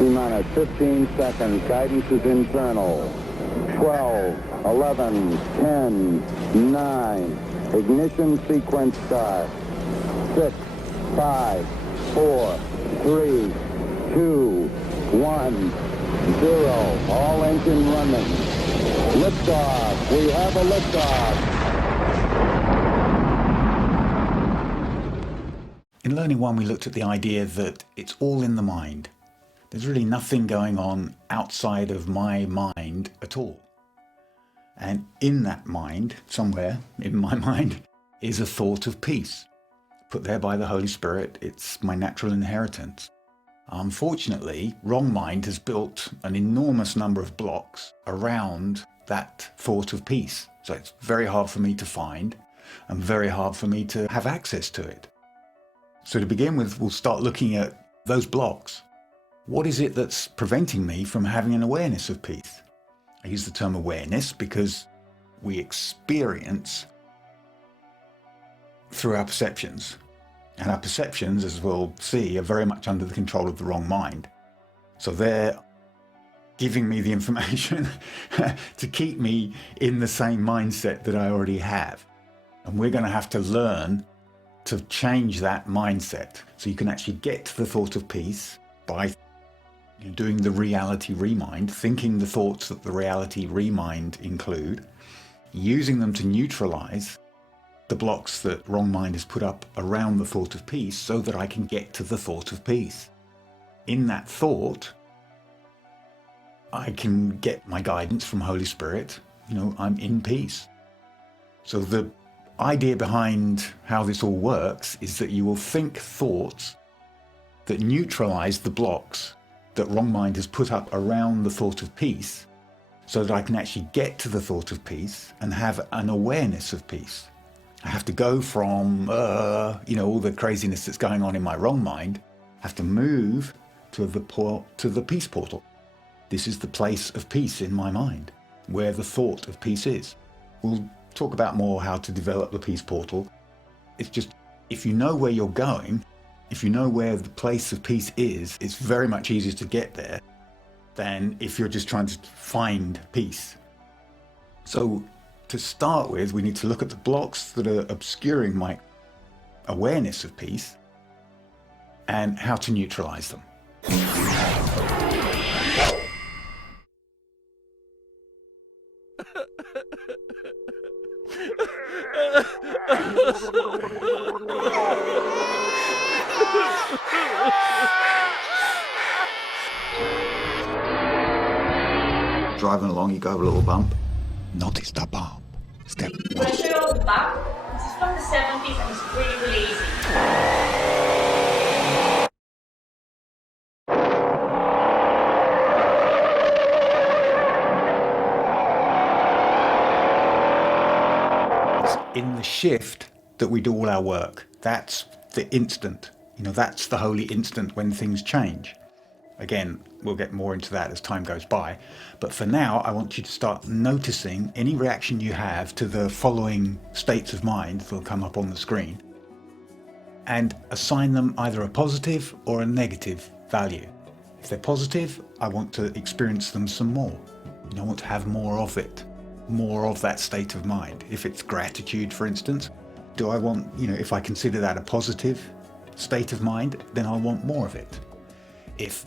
T-minus 15 seconds. Guidance is internal. 12, 11, 10, 9. Ignition sequence start. 6, 5, 4, 3, 2, 1, 0. All engine running. Liftoff. We have a liftoff. In Learning 1, we looked at the idea that it's all in the mind. There's really nothing going on outside of my mind at all. And in that mind, somewhere in my mind, is a thought of peace. Put there by the Holy Spirit, it's my natural inheritance. Unfortunately, wrong mind has built an enormous number of blocks around that thought of peace. So it's very hard for me to find and very hard for me to have access to it. So to begin with, we'll start looking at those blocks. What is it that's preventing me from having an awareness of peace? I use the term awareness because we experience through our perceptions. And our perceptions, as we'll see, are very much under the control of the wrong mind. So they're giving me the information to keep me in the same mindset that I already have. And we're going to have to learn to change that mindset so you can actually get to the thought of peace by doing the reality remind, thinking the thoughts that the reality remind include, using them to neutralize the blocks that wrong mind has put up around the thought of peace so that I can get to the thought of peace. In that thought, I can get my guidance from Holy Spirit. I'm in peace. So the idea behind how this all works is that you will think thoughts that neutralize the blocks that wrong mind has put up around the thought of peace so that I can actually get to the thought of peace and have an awareness of peace. I have to go from, all the craziness that's going on in my wrong mind, I have to move to the peace portal. This is the place of peace in my mind, where the thought of peace is. We'll talk about more how to develop the peace portal. It's just, if you know where you're going, if you know where the place of peace is, it's very much easier to get there than if you're just trying to find peace. So to start with, we need to look at the blocks that are obscuring my awareness of peace and how to neutralize them. Driving along, you go over a little bump. Notice the bump. Step one. I show you all the back. This is from the 70s and it's really, really easy. It's in the shift that we do all our work. That's the instant. That's the holy instant when things change. Again, we'll get more into that as time goes by. But for now, I want you to start noticing any reaction you have to the following states of mind that will come up on the screen and assign them either a positive or a negative value. If they're positive, I want to experience them some more. I want to have more of it, more of that state of mind. If it's gratitude, for instance, do I want, if I consider that a positive state of mind, then I want more of it. If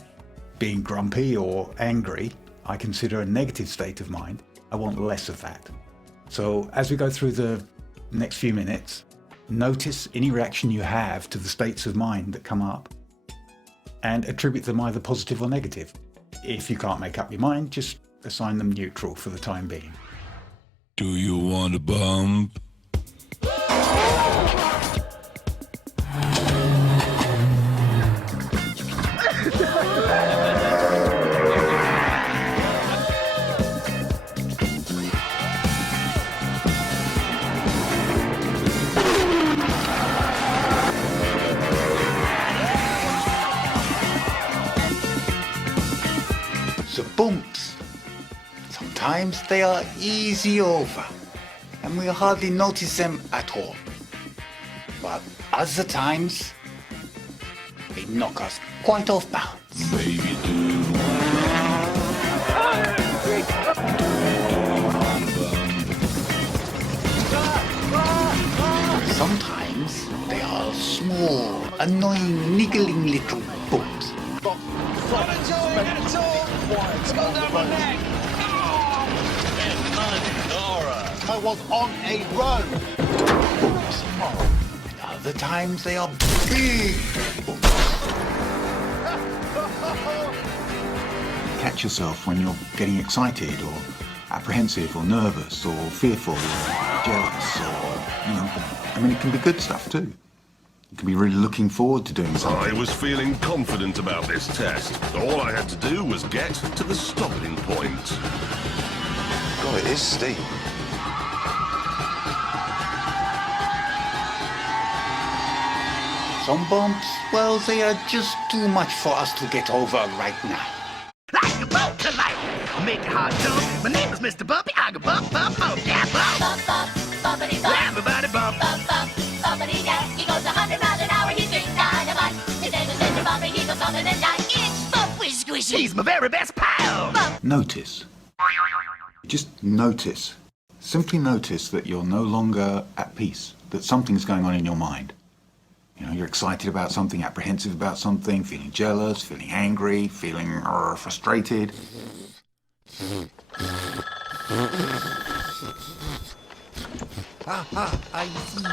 being grumpy or angry, I consider a negative state of mind, I want less of that. So as we go through the next few minutes, notice any reaction you have to the states of mind that come up and attribute them either positive or negative. If you can't make up your mind, just assign them neutral for the time being. Do you want a bump? The bumps. Sometimes they are easy over, and we hardly notice them at all. But other times, they knock us quite off balance. Baby, do you annoying, niggling little bumps. I was on a road. Other times they are big bumps. Catch yourself when you're getting excited or apprehensive or nervous or fearful or jealous or, I mean, it can be good stuff too. You can be really looking forward to doing something. I was feeling confident about this test. All I had to do was get to the stopping point. God, it is steep. Some bumps, well, they are just too much for us to get over right now. Like a boat to life, make it hard jump. My name is Mr. Bumpy, I go bump, bump, bump, yeah, bump. Bump, bump, bumpity bump. Everybody bump. Bump, bump, bumpity, yeah. He goes 100 miles an hour, he's big dynamite. His name is Mr. Bumpy, he goes bumping and night. It's Bumpy Squishy. He's my very best pal. Bump. Notice. Just notice. Simply notice that you're no longer at peace, that something's going on in your mind. You're excited about something, apprehensive about something, feeling jealous, feeling angry, feeling frustrated. I see.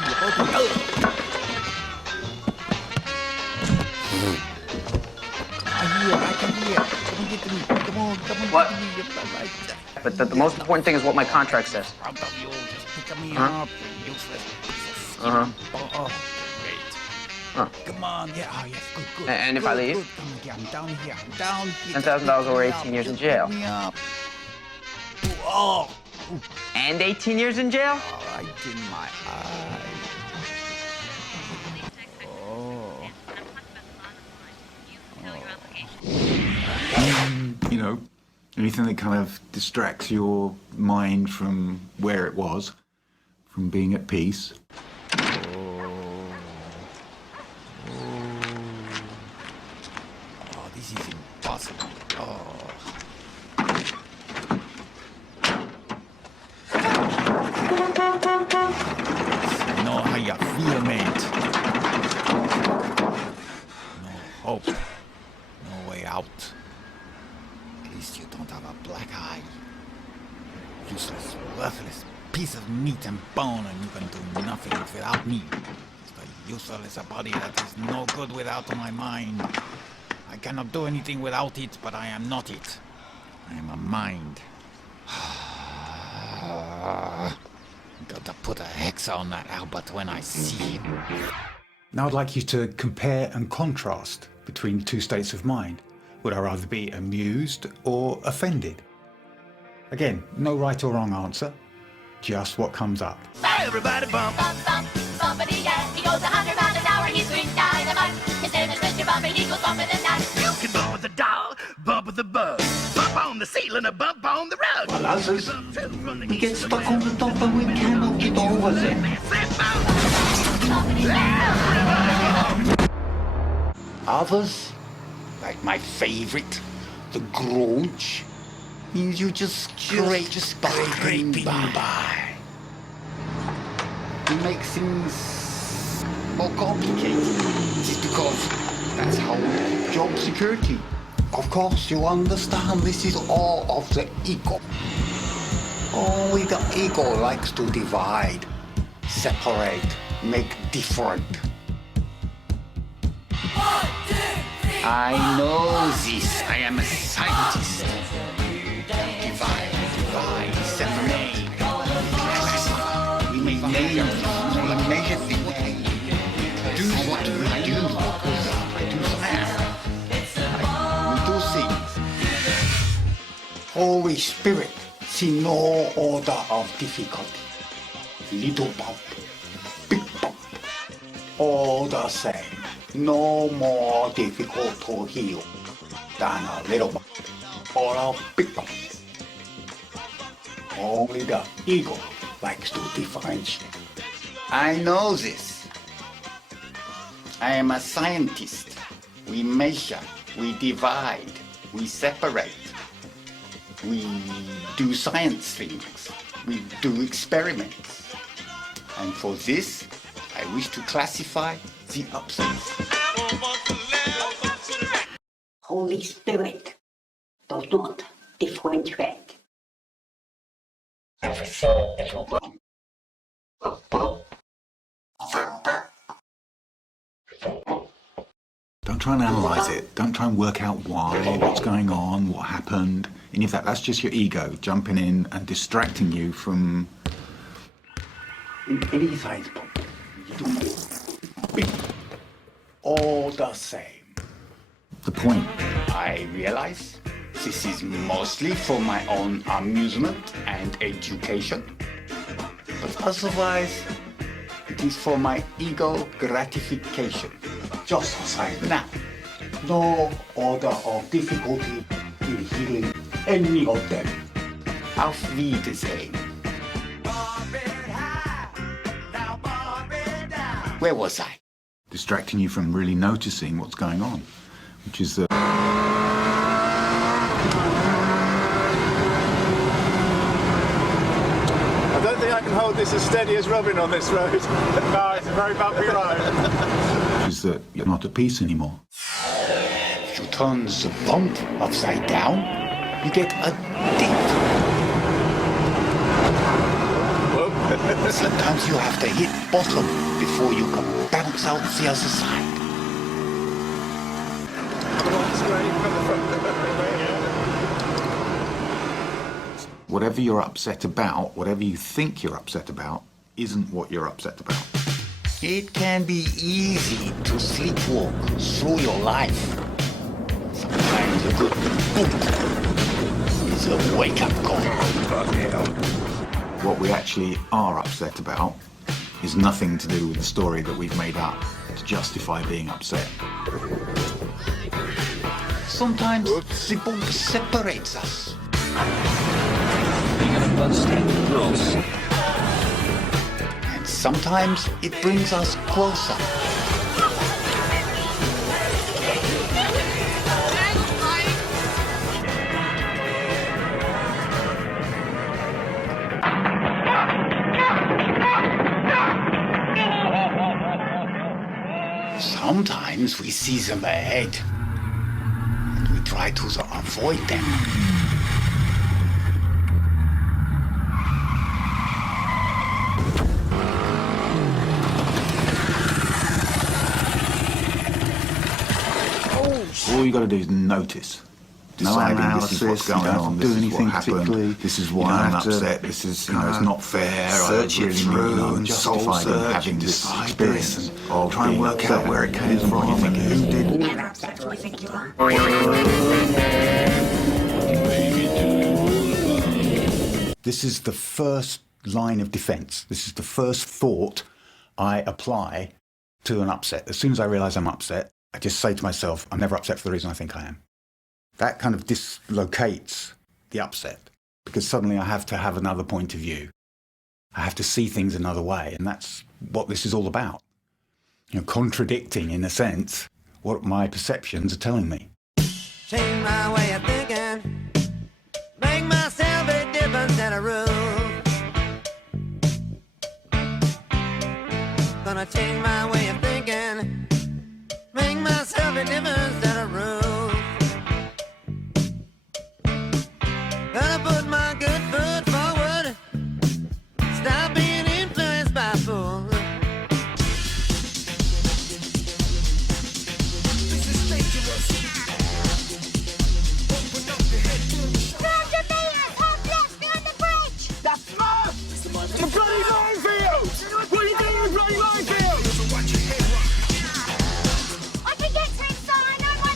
I can hear. Come on, get to me. Come on, What? get to me. But the most important thing is what my contract says. Out of you, just pick me up, you useless piece of Uh-huh. Oh, great. Huh. Come on, yeah, oh yes, good. And if I leave? Good. Come on, I'm down here, $10,000 or 18 years in jail. Pick me up. Oh, And 18 years in jail? right in my eye. Anything that kind of distracts your mind from where it was, from being at peace. Oh, this is impossible. Oh. Know how you feel, mate. No hope. No way out. At least you don't have a black eye. Useless, worthless piece of meat and bone, and you can do nothing without me. Just a useless body that is no good without my mind. I cannot do anything without it, but I am not it. I am a mind. Gotta put a hex on that Albert when I see him. Now I'd like you to compare and contrast between two states of mind. Would I rather be amused or offended? Again, no right or wrong answer, just what comes up. Everybody bump. Bump, bump, bumpity, yeah. He goes 100 miles an hour, he's big dynamite. His name is Mr. Bumpy, he goes bumping the night. You can bump with the doll, bump with the bug, bump on the ceiling, a bump on the rug. Well, others, we get stuck on the top and we cannot get over them. Others, like my favorite, the Grouch, means you just scraping by. It makes things more complicated. It's because that's how job security. Of course, you understand this is all of the ego. Only the ego likes to divide, separate, make different. I know this. I am a scientist. Divide, separate, classify. We make names, we measure things. Do what we do. I do science. We do things. Holy Spirit, see no order of difficulty. Little bump, big bump, all the same. No more difficult to heal than a little bump or a big bump. Only the ego likes to differentiate. I know this. I am a scientist. We measure, we divide, we separate. We do science things. We do experiments. And for this, I wish to classify, the upsets. Holy Spirit does not differentiate. Don't try and analyse it. Don't try and work out why, what's going on, what happened. Any of that. That's just your ego jumping in and distracting you from... In any science book, you do be all the same. The point. I realize this is mostly for my own amusement and education, but otherwise it is for my ego gratification. Just as I now, no order of difficulty in healing any of them. Auf Wiedersehen. Where was I? Distracting you from really noticing what's going on, which is the... I don't think I can hold this as steady as Robin on this road. No, it's a very bumpy road. is that you're not at peace anymore. If you turn the bump upside down, you get a dip. Sometimes you have to hit bottom before you can bounce out the other side. Whatever you're upset about, whatever you think you're upset about, isn't what you're upset about. It can be easy to sleepwalk through your life. Sometimes a good book is a wake-up call. What we actually are upset about is nothing to do with the story that we've made up to justify being upset. Sometimes the book separates us. And sometimes it brings us closer. Sometimes we see them ahead, and we try to avoid them. All you got to do is notice. No analysis, this is what's going on, this is what happened, this is why I'm upset, this is, you know, it's not fair, search it through and soul search having and this decide experience this, of try and work out where it came from and who did it. This is the first line of defense. This is the first thought I apply to an upset. As soon as I realize I'm upset, I just say to myself, I'm never upset for the reason I think I am. That kind of dislocates the upset, because suddenly I have to have another point of view. I have to see things another way, and that's what this is all about. You know, contradicting, in a sense, what my perceptions are telling me. Change my way of thinking, make myself a difference and a rule. Gonna change my way of thinking, make myself a difference and a rule. Gonna put my good foot forward, stop being influenced by fools. This is dangerous. Open up your head. 200 meters, hold left behind the bridge! That's smart! The bloody minefield! What are you doing with bloody minefield? I can get to it, so I know my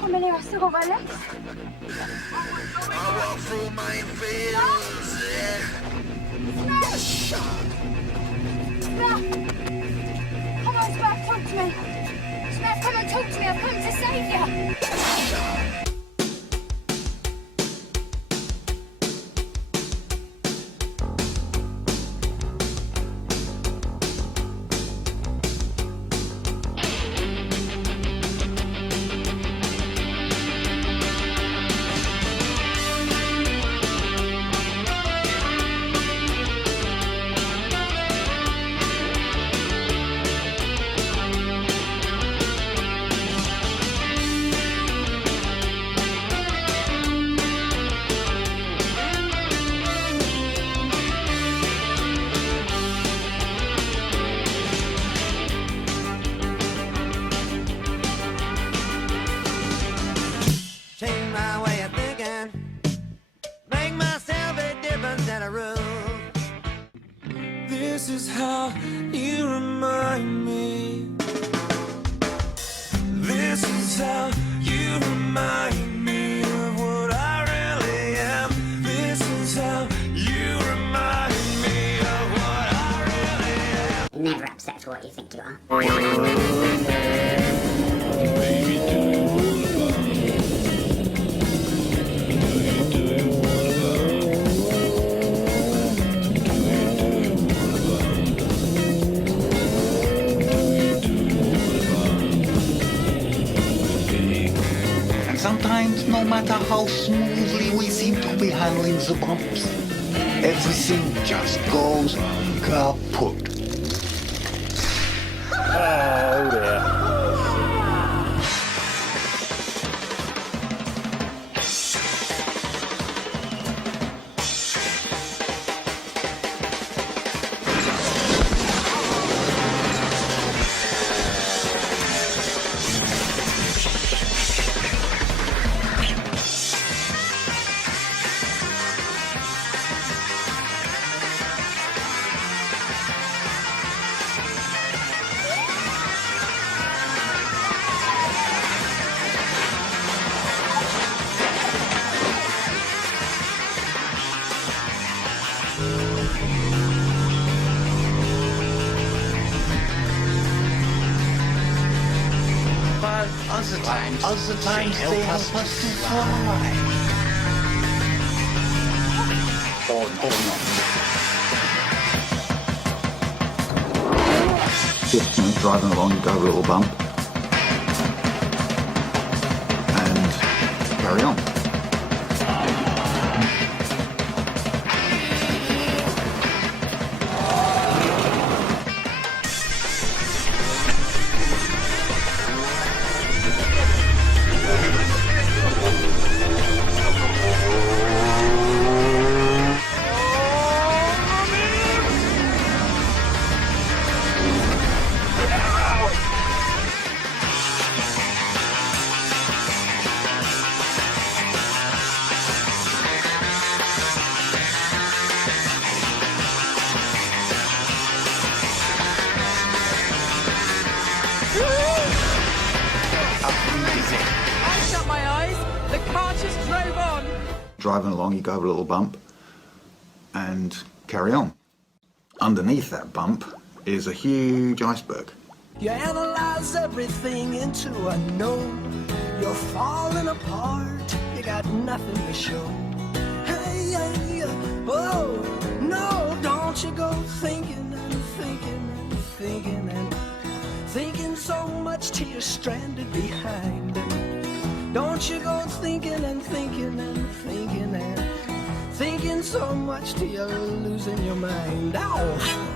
How many are still on my legs? I walk through my fields. Come on, Smurf, talk to me. Smurf, come and talk to me. I've come to save you. Change my way of thinking, make myself a difference and a rule. This is how you remind me. This is how you remind me of what I really am. This is how you remind me of what I really am. Never accept what you think you are. And sometimes, no matter how smoothly we seem to be handling the bumps, everything just goes kaput. Oh dear. But other times they help us to fly. Or not. Just driving along, you go over a little bump and carry on. I shut my eyes, the car just drove on. Driving along, you go over a little bump and carry on. Underneath that bump is a huge iceberg. You analyze everything into a known. You're falling apart, you got nothing to show. Hey, hey, oh, no, don't you go thinking and thinking and thinking and thinking so much till you're stranded behind. Don't you go thinking and thinking and thinking and thinking so much till you're losing your mind. Ow!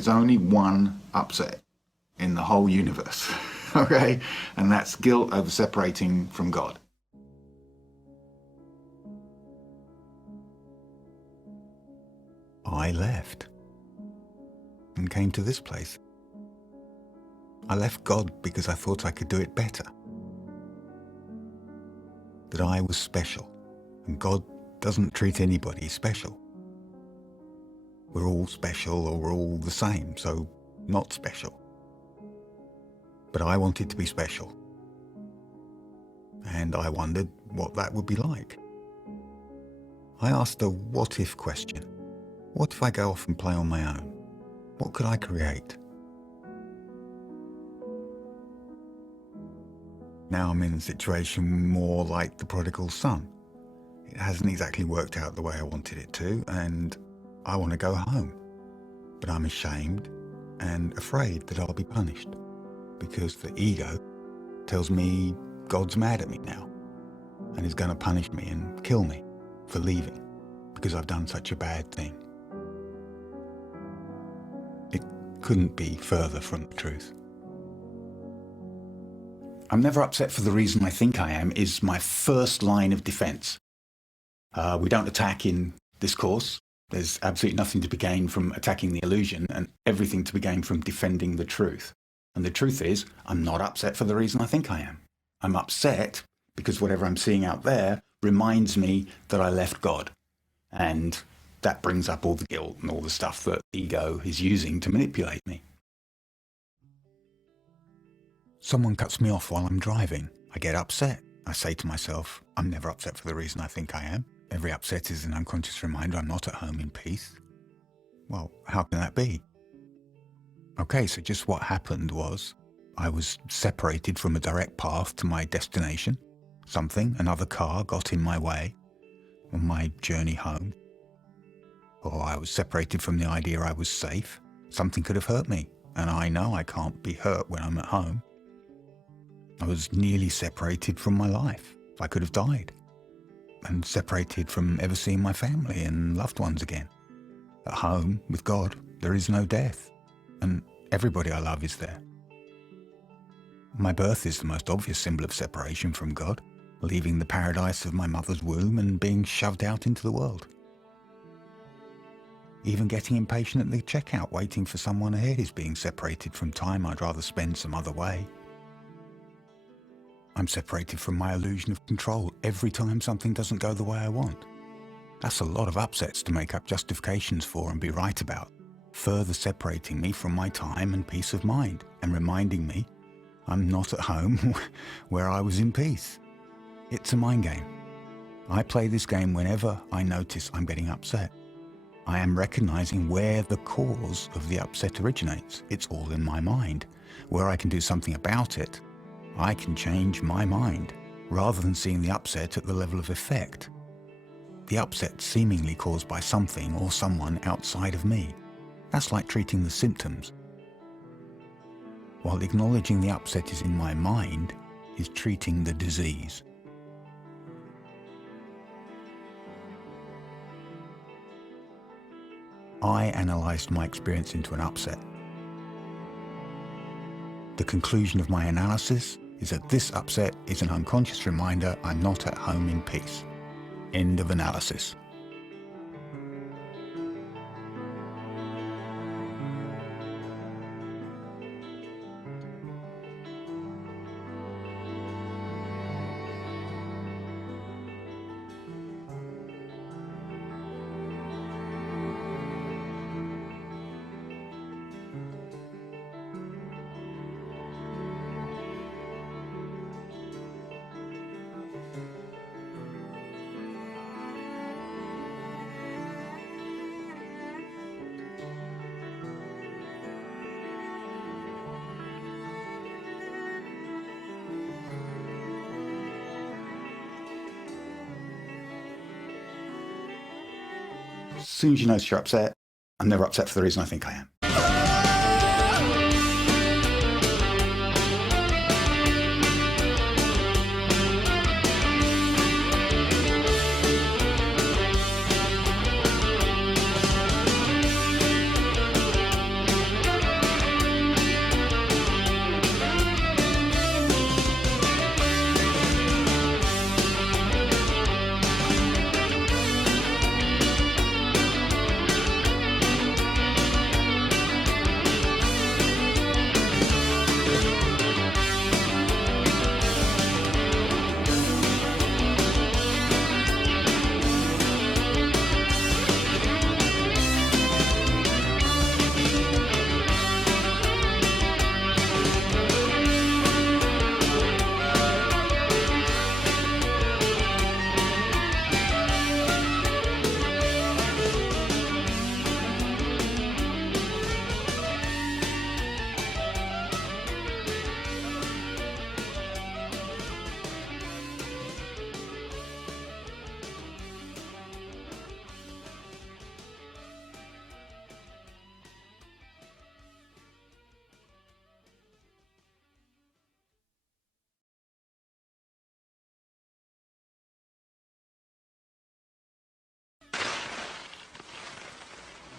there's only one upset in the whole universe, okay? And that's guilt over separating from God. I left and came to this place. I left God because I thought I could do it better. That I was special, and God doesn't treat anybody special. We're all special, or we're all the same, so not special. But I wanted to be special, and I wondered what that would be like. I asked a what-if question. What if I go off and play on my own? What could I create? Now I'm in a situation more like the prodigal son. It hasn't exactly worked out the way I wanted it to, and I want to go home. But I'm ashamed and afraid that I'll be punished, because the ego tells me God's mad at me now and is going to punish me and kill me for leaving because I've done such a bad thing. It couldn't be further from the truth. I'm never upset for the reason I think I am is my first line of defense. We don't attack in this course. There's absolutely nothing to be gained from attacking the illusion and everything to be gained from defending the truth. And the truth is, I'm not upset for the reason I think I am. I'm upset because whatever I'm seeing out there reminds me that I left God. And that brings up all the guilt and all the stuff that ego is using to manipulate me. Someone cuts me off while I'm driving. I get upset. I say to myself, I'm never upset for the reason I think I am. Every upset is an unconscious reminder I'm not at home in peace. Well, how can that be? Okay, so just what happened was I was separated from a direct path to my destination. Another car got in my way on my journey home. Or I was separated from the idea I was safe. Something could have hurt me, and I know I can't be hurt when I'm at home. I was nearly separated from my life. I could have died. And separated from ever seeing my family and loved ones again. At home, with God, there is no death. And everybody I love is there. My birth is the most obvious symbol of separation from God, leaving the paradise of my mother's womb and being shoved out into the world. Even getting impatient at the checkout, waiting for someone ahead, is being separated from time I'd rather spend some other way. I'm separated from my illusion of control every time something doesn't go the way I want. That's a lot of upsets to make up justifications for and be right about, further separating me from my time and peace of mind, and reminding me I'm not at home where I was in peace. It's a mind game. I play this game whenever I notice I'm getting upset. I am recognizing where the cause of the upset originates. It's all in my mind. Where I can do something about it, I can change my mind, rather than seeing the upset at the level of effect. The upset seemingly caused by something or someone outside of me. That's like treating the symptoms. While acknowledging the upset is in my mind is treating the disease. I analysed my experience into an upset. The conclusion of my analysis is that this upset is an unconscious reminder I'm not at home in peace. End of analysis. As soon as you notice you're upset, I'm never upset for the reason I think I am.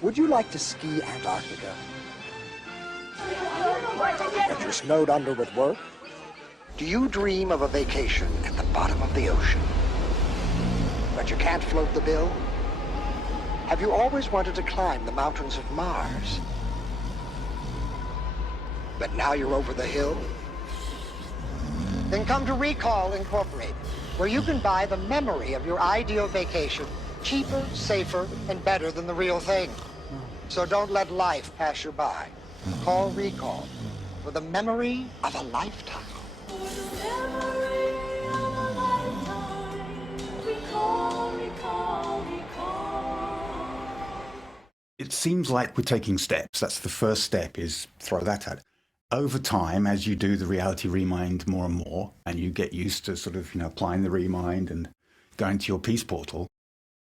Would you like to ski Antarctica? Get you snowed under with work? Do you dream of a vacation at the bottom of the ocean? But you can't float the bill? Have you always wanted to climb the mountains of Mars? But now you're over the hill? Then come to Recall Incorporated, where you can buy the memory of your ideal vacation cheaper, safer, and better than the real thing. So don't let life pass you by. Call Recall for the memory of a lifetime. It seems like we're taking steps. That's the first step, is throw that at it. Over time, as you do the reality remind more and more, and you get used to sort of, applying the remind and going to your peace portal,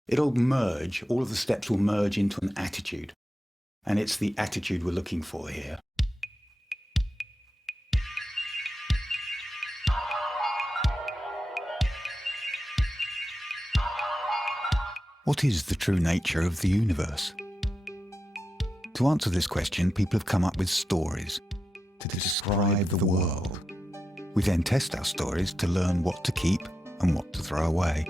it'll merge, all of the steps will merge into an attitude. And it's the attitude we're looking for here. What is the true nature of the universe? To answer this question, people have come up with stories to describe the world. We then test our stories to learn what to keep and what to throw away.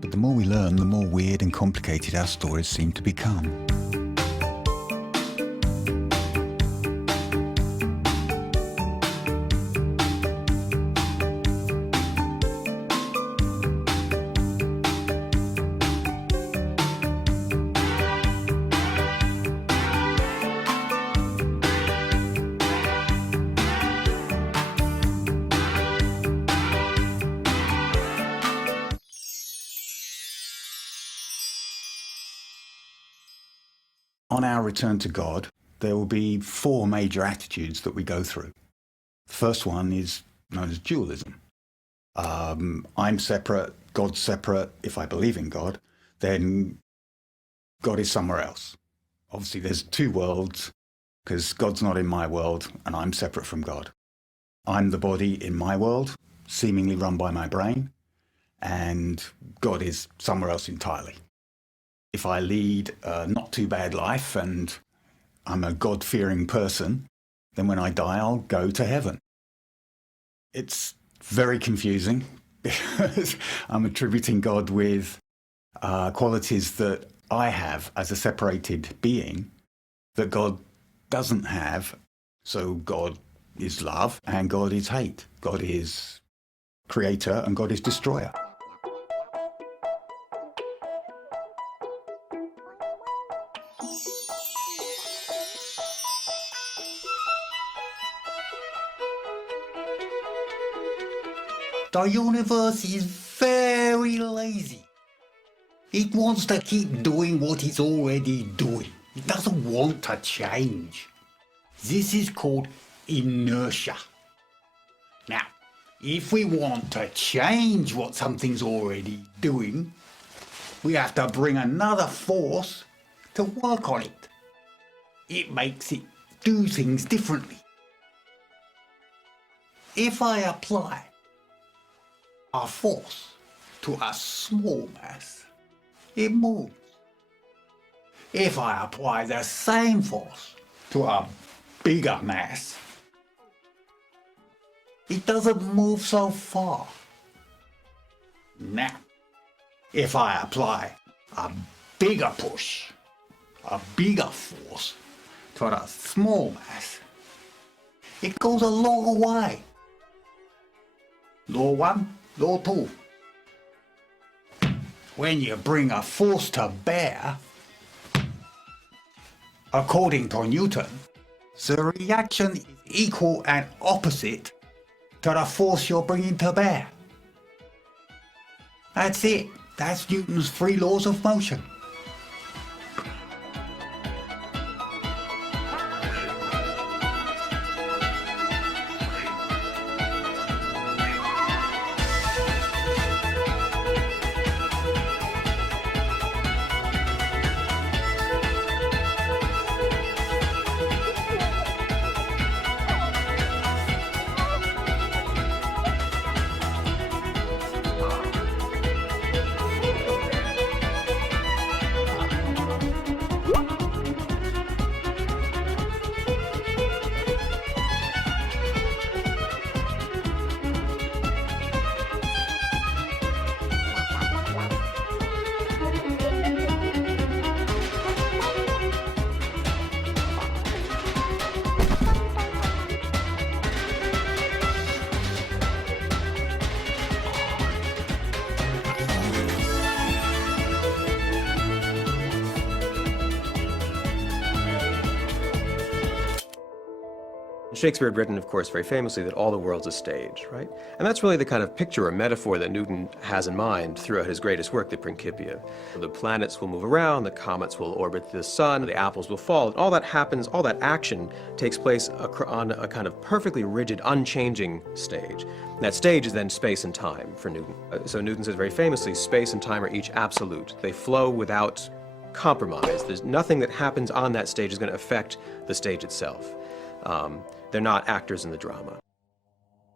But the more we learn, the more weird and complicated our stories seem to become. On our return to God, there will be 4 major attitudes that we go through. The first one is known as dualism. I'm separate, God's separate. If I believe in God, then God is somewhere else. Obviously, there's 2 worlds, because God's not in my world and I'm separate from God. I'm the body in my world, seemingly run by my brain, and God is somewhere else entirely. If I lead a not too bad life and I'm a God-fearing person, then when I die, I'll go to heaven. It's very confusing because I'm attributing God with qualities that I have as a separated being that God doesn't have. So God is love and God is hate. God is creator and God is destroyer. The universe is very lazy. It wants to keep doing what it's already doing. It doesn't want to change. This is called inertia. Now, if we want to change what something's already doing, we have to bring another force to work on it. It makes it do things differently. If I apply a force to a small mass, it moves. If I apply the same force to a bigger mass, it doesn't move so far. Now, if I apply a bigger push, a bigger force to the small mass, it goes a long way. Law 1, Law 2. When you bring a force to bear, according to Newton, the reaction is equal and opposite to the force you're bringing to bear. That's it. That's Newton's 3 laws of motion. Shakespeare had written, of course, very famously that all the world's a stage, right? And that's really the kind of picture or metaphor that Newton has in mind throughout his greatest work, the Principia. The planets will move around, the comets will orbit the sun, the apples will fall, and all that happens, all that action takes place on a kind of perfectly rigid, unchanging stage. And that stage is then space and time for Newton. So Newton says very famously, space and time are each absolute. They flow without compromise. There's nothing that happens on that stage is going to affect the stage itself. They're not actors in the drama.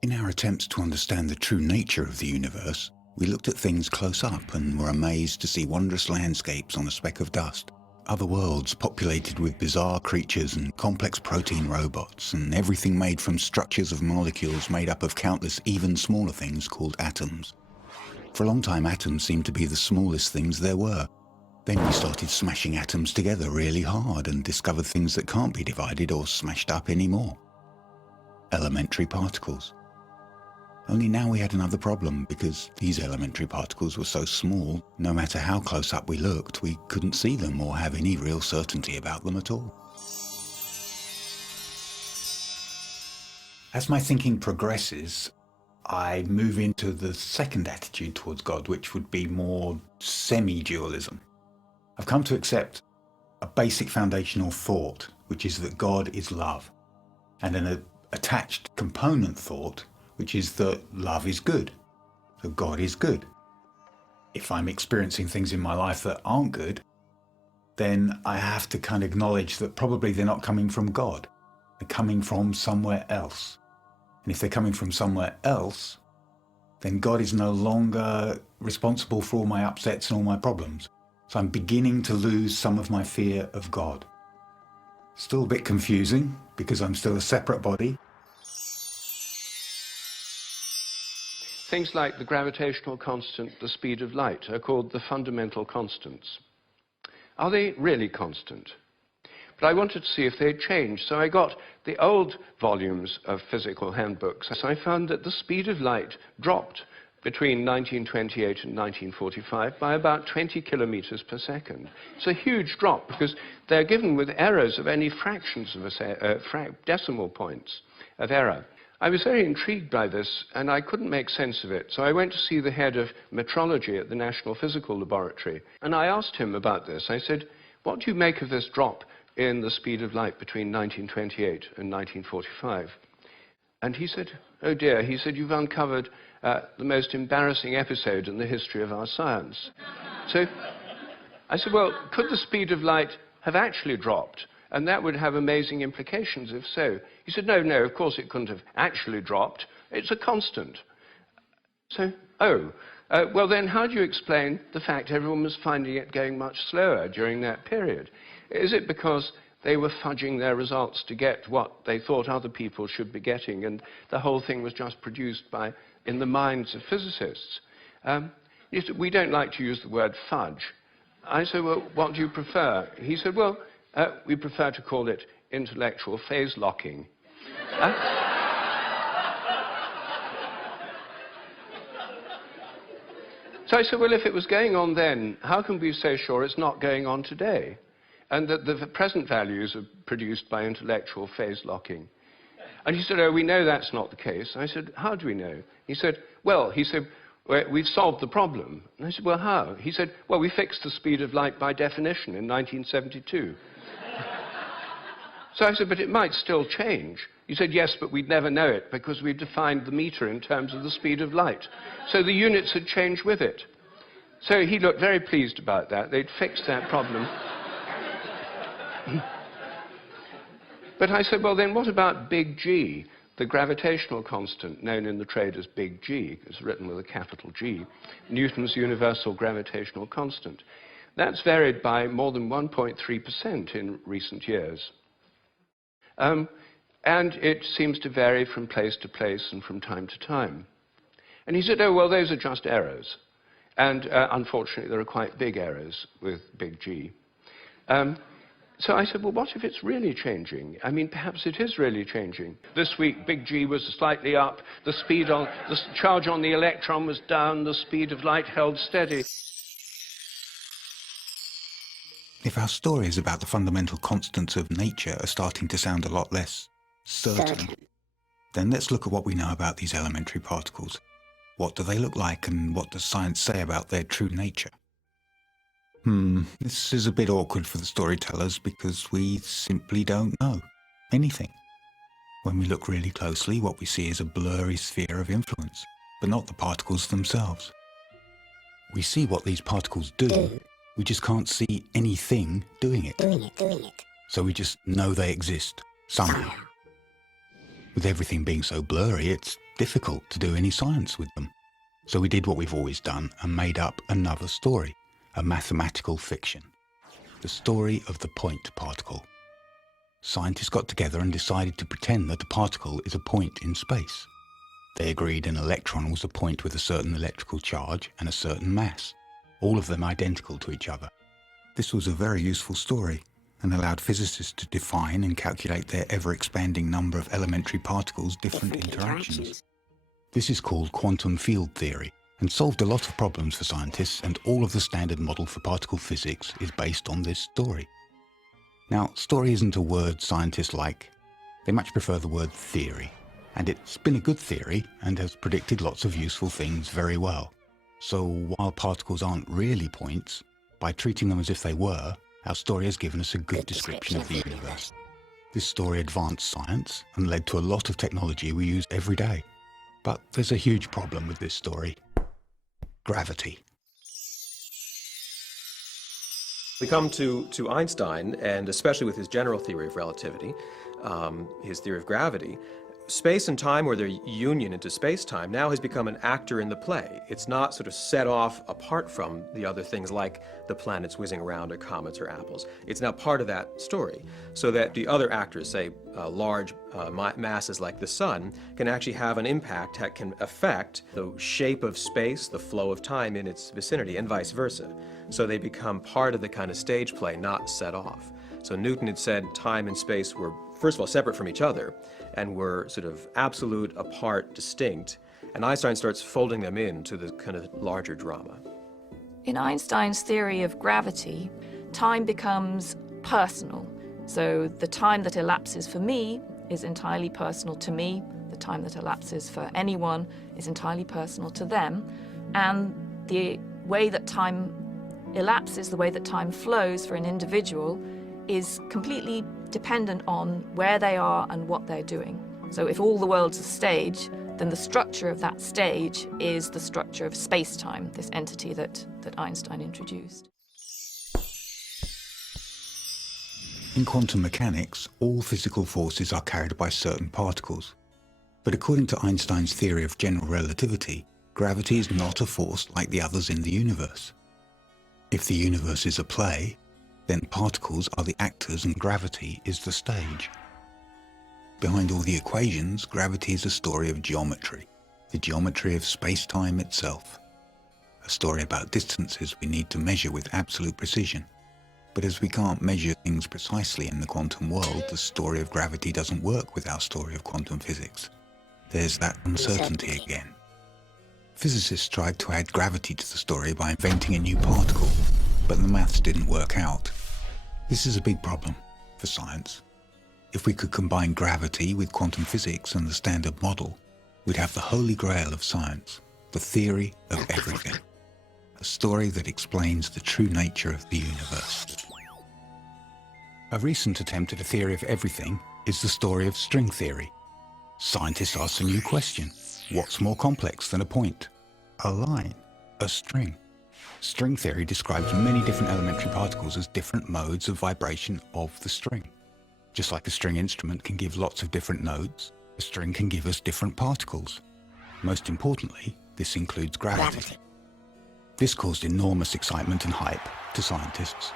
In our attempts to understand the true nature of the universe, we looked at things close up and were amazed to see wondrous landscapes on a speck of dust, other worlds populated with bizarre creatures and complex protein robots, and everything made from structures of molecules made up of countless even smaller things called atoms. For a long time, atoms seemed to be the smallest things there were. Then we started smashing atoms together really hard and discovered things that can't be divided or smashed up anymore. Elementary particles. Only now we had another problem, because these elementary particles were so small, no matter how close up we looked, we couldn't see them or have any real certainty about them at all. As my thinking progresses, I move into the second attitude towards God, which would be more semi-dualism. I've come to accept a basic foundational thought, which is that God is love, and an attached component thought, which is that love is good. So God is good. If I'm experiencing things in my life that aren't good, then I have to kind of acknowledge that probably they're not coming from God. They're coming from somewhere else. And if they're coming from somewhere else, then God is no longer responsible for all my upsets and all my problems. So I'm beginning to lose some of my fear of God. Still a bit confusing, because I'm still a separate body. Things like the gravitational constant, the speed of light, are called the fundamental constants. Are they really constant? But I wanted to see if they'd changed, so I got the old volumes of physical handbooks. So I found that the speed of light dropped between 1928 and 1945 by about 20 kilometers per second. It's a huge drop, because they're given with errors of only fractions of decimal points of error. I was very intrigued by this, and I couldn't make sense of it, so I went to see the head of metrology at the National Physical Laboratory, and I asked him about this. I said, what do you make of this drop in the speed of light between 1928 and 1945? And he said, oh dear, he said, you've uncovered the most embarrassing episode in the history of our science. So I said, well, could the speed of light have actually dropped? And that would have amazing implications if so. He said, no, of course it couldn't have actually dropped. It's a constant. So, well then how do you explain the fact everyone was finding it going much slower during that period? Is it because they were fudging their results to get what they thought other people should be getting, and the whole thing was just produced in the minds of physicists? We don't like to use the word fudge. I said, well, what do you prefer? He said, well, we prefer to call it intellectual phase locking. So I said, well, if it was going on then, how can we be so sure it's not going on today? And that the present values are produced by intellectual phase locking. And he said, oh, we know that's not the case. I said, how do we know? He said, we've solved the problem. And I said, well, how? He said, well, we fixed the speed of light by definition in 1972. So I said, but it might still change. He said, yes, but we'd never know it because we've defined the meter in terms of the speed of light. So the units had changed with it. So he looked very pleased about that. They'd fixed that problem. But I said, well, then what about big G, the gravitational constant, known in the trade as big G? It's written with a capital G, Newton's universal gravitational constant. That's varied by more than 1.3% in recent years. And it seems to vary from place to place and from time to time. And he said, oh, well, those are just errors. And unfortunately, there are quite big errors with big G. So I said, well, what if it's really changing? I mean, perhaps it is really changing. This week, big G was slightly up. The charge on the electron was down. The speed of light held steady. If our stories about the fundamental constants of nature are starting to sound a lot less Certain. Then let's look at what we know about these elementary particles. What do they look like, and what does science say about their true nature? This is a bit awkward for the storytellers because we simply don't know anything. When we look really closely, what we see is a blurry sphere of influence, but not the particles themselves. We see what these particles do, we just can't see anything doing it. So we just know they exist, somehow. With everything being so blurry, it's difficult to do any science with them. So we did what we've always done and made up another story, a mathematical fiction. The story of the point particle. Scientists got together and decided to pretend that the particle is a point in space. They agreed an electron was a point with a certain electrical charge and a certain mass, all of them identical to each other. This was a very useful story and allowed physicists to define and calculate their ever-expanding number of elementary particles' different interactions. This is called quantum field theory and solved a lot of problems for scientists, and all of the standard model for particle physics is based on this story. Now, story isn't a word scientists like. They much prefer the word theory, and it's been a good theory and has predicted lots of useful things very well. So while particles aren't really points, by treating them as if they were, our story has given us a good description of the universe. This story advanced science and led to a lot of technology we use every day. But there's a huge problem with this story. Gravity. We come to Einstein, and especially with his general theory of relativity, his theory of gravity, space and time, or their union into space-time, now has become an actor in the play. It's not sort of set off apart from the other things like the planets whizzing around or comets or apples. It's now part of that story, so that the other actors, say large masses like the sun, can actually have an impact that can affect the shape of space, the flow of time in its vicinity, and vice versa. So they become part of the kind of stage play, not set off. So Newton had said time and space were, first of all, separate from each other, and were sort of absolute, apart, distinct, and Einstein starts folding them into the kind of larger drama. In Einstein's theory of gravity, time becomes personal. So the time that elapses for me is entirely personal to me. The time that elapses for anyone is entirely personal to them. And the way that time elapses, the way that time flows for an individual, is completely dependent on where they are and what they're doing. So if all the world's a stage, then the structure of that stage is the structure of space-time, this entity that Einstein introduced. In quantum mechanics, all physical forces are carried by certain particles. But according to Einstein's theory of general relativity, gravity is not a force like the others in the universe. If the universe is a play, then particles are the actors and gravity is the stage. Behind all the equations, gravity is a story of geometry, the geometry of space-time itself. A story about distances we need to measure with absolute precision. But as we can't measure things precisely in the quantum world, the story of gravity doesn't work with our story of quantum physics. There's that uncertainty again. Physicists tried to add gravity to the story by inventing a new particle, but the maths didn't work out. This is a big problem for science. If we could combine gravity with quantum physics and the standard model, we'd have the holy grail of science, the theory of everything. A story that explains the true nature of the universe. A recent attempt at a theory of everything is the story of string theory. Scientists ask a new question. What's more complex than a point? A line? A string? String theory describes many different elementary particles as different modes of vibration of the string. Just like a string instrument can give lots of different notes, a string can give us different particles. Most importantly, this includes gravity. This caused enormous excitement and hype to scientists.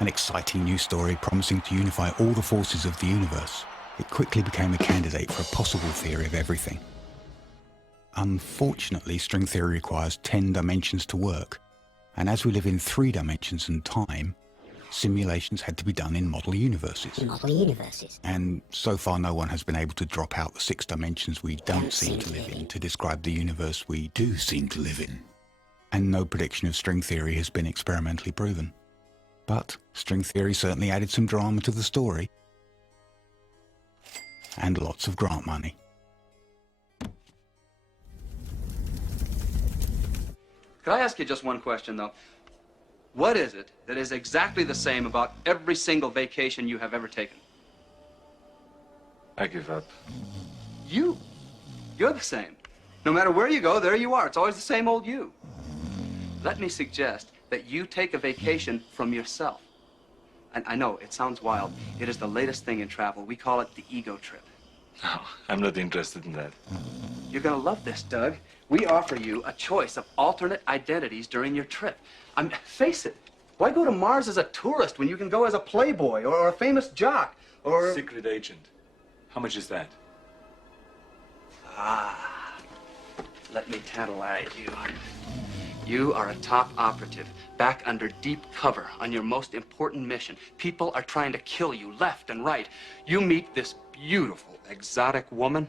An exciting new story promising to unify all the forces of the universe. It quickly became a candidate for a possible theory of everything. Unfortunately, string theory requires 10 dimensions to work, and as we live in 3 dimensions and time, simulations had to be done in model universes. And so far no one has been able to drop out the 6 dimensions we don't seem to live in to describe the universe we do seem to live in. And no prediction of string theory has been experimentally proven. But string theory certainly added some drama to the story. and lots of grant money. Could I ask you just one question, though? What is it that is exactly the same about every single vacation you have ever taken? I give up. You. You're the same. No matter where you go, there you are. It's always the same old you. Let me suggest that you take a vacation from yourself. And I know, it sounds wild. It is the latest thing in travel. We call it the ego trip. No, I'm not interested in that. You're gonna love this, Doug. We offer you a choice of alternate identities during your trip. Face it, why go to Mars as a tourist when you can go as a playboy or a famous jock or... Secret agent. How much is that? Ah, let me tantalize you. You are a top operative, back under deep cover on your most important mission. People are trying to kill you left and right. You meet this beautiful, exotic woman.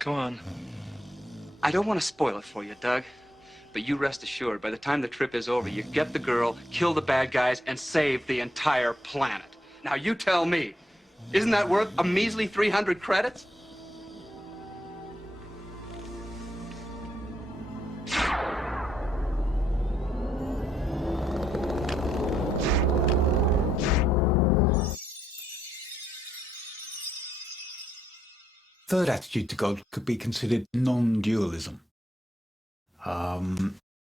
Go on. I don't want to spoil it for you, Doug, but you rest assured, by the time the trip is over, you get the girl, kill the bad guys, and save the entire planet. Now, you tell me, isn't that worth a measly 300 credits? Third attitude to God could be considered non-dualism.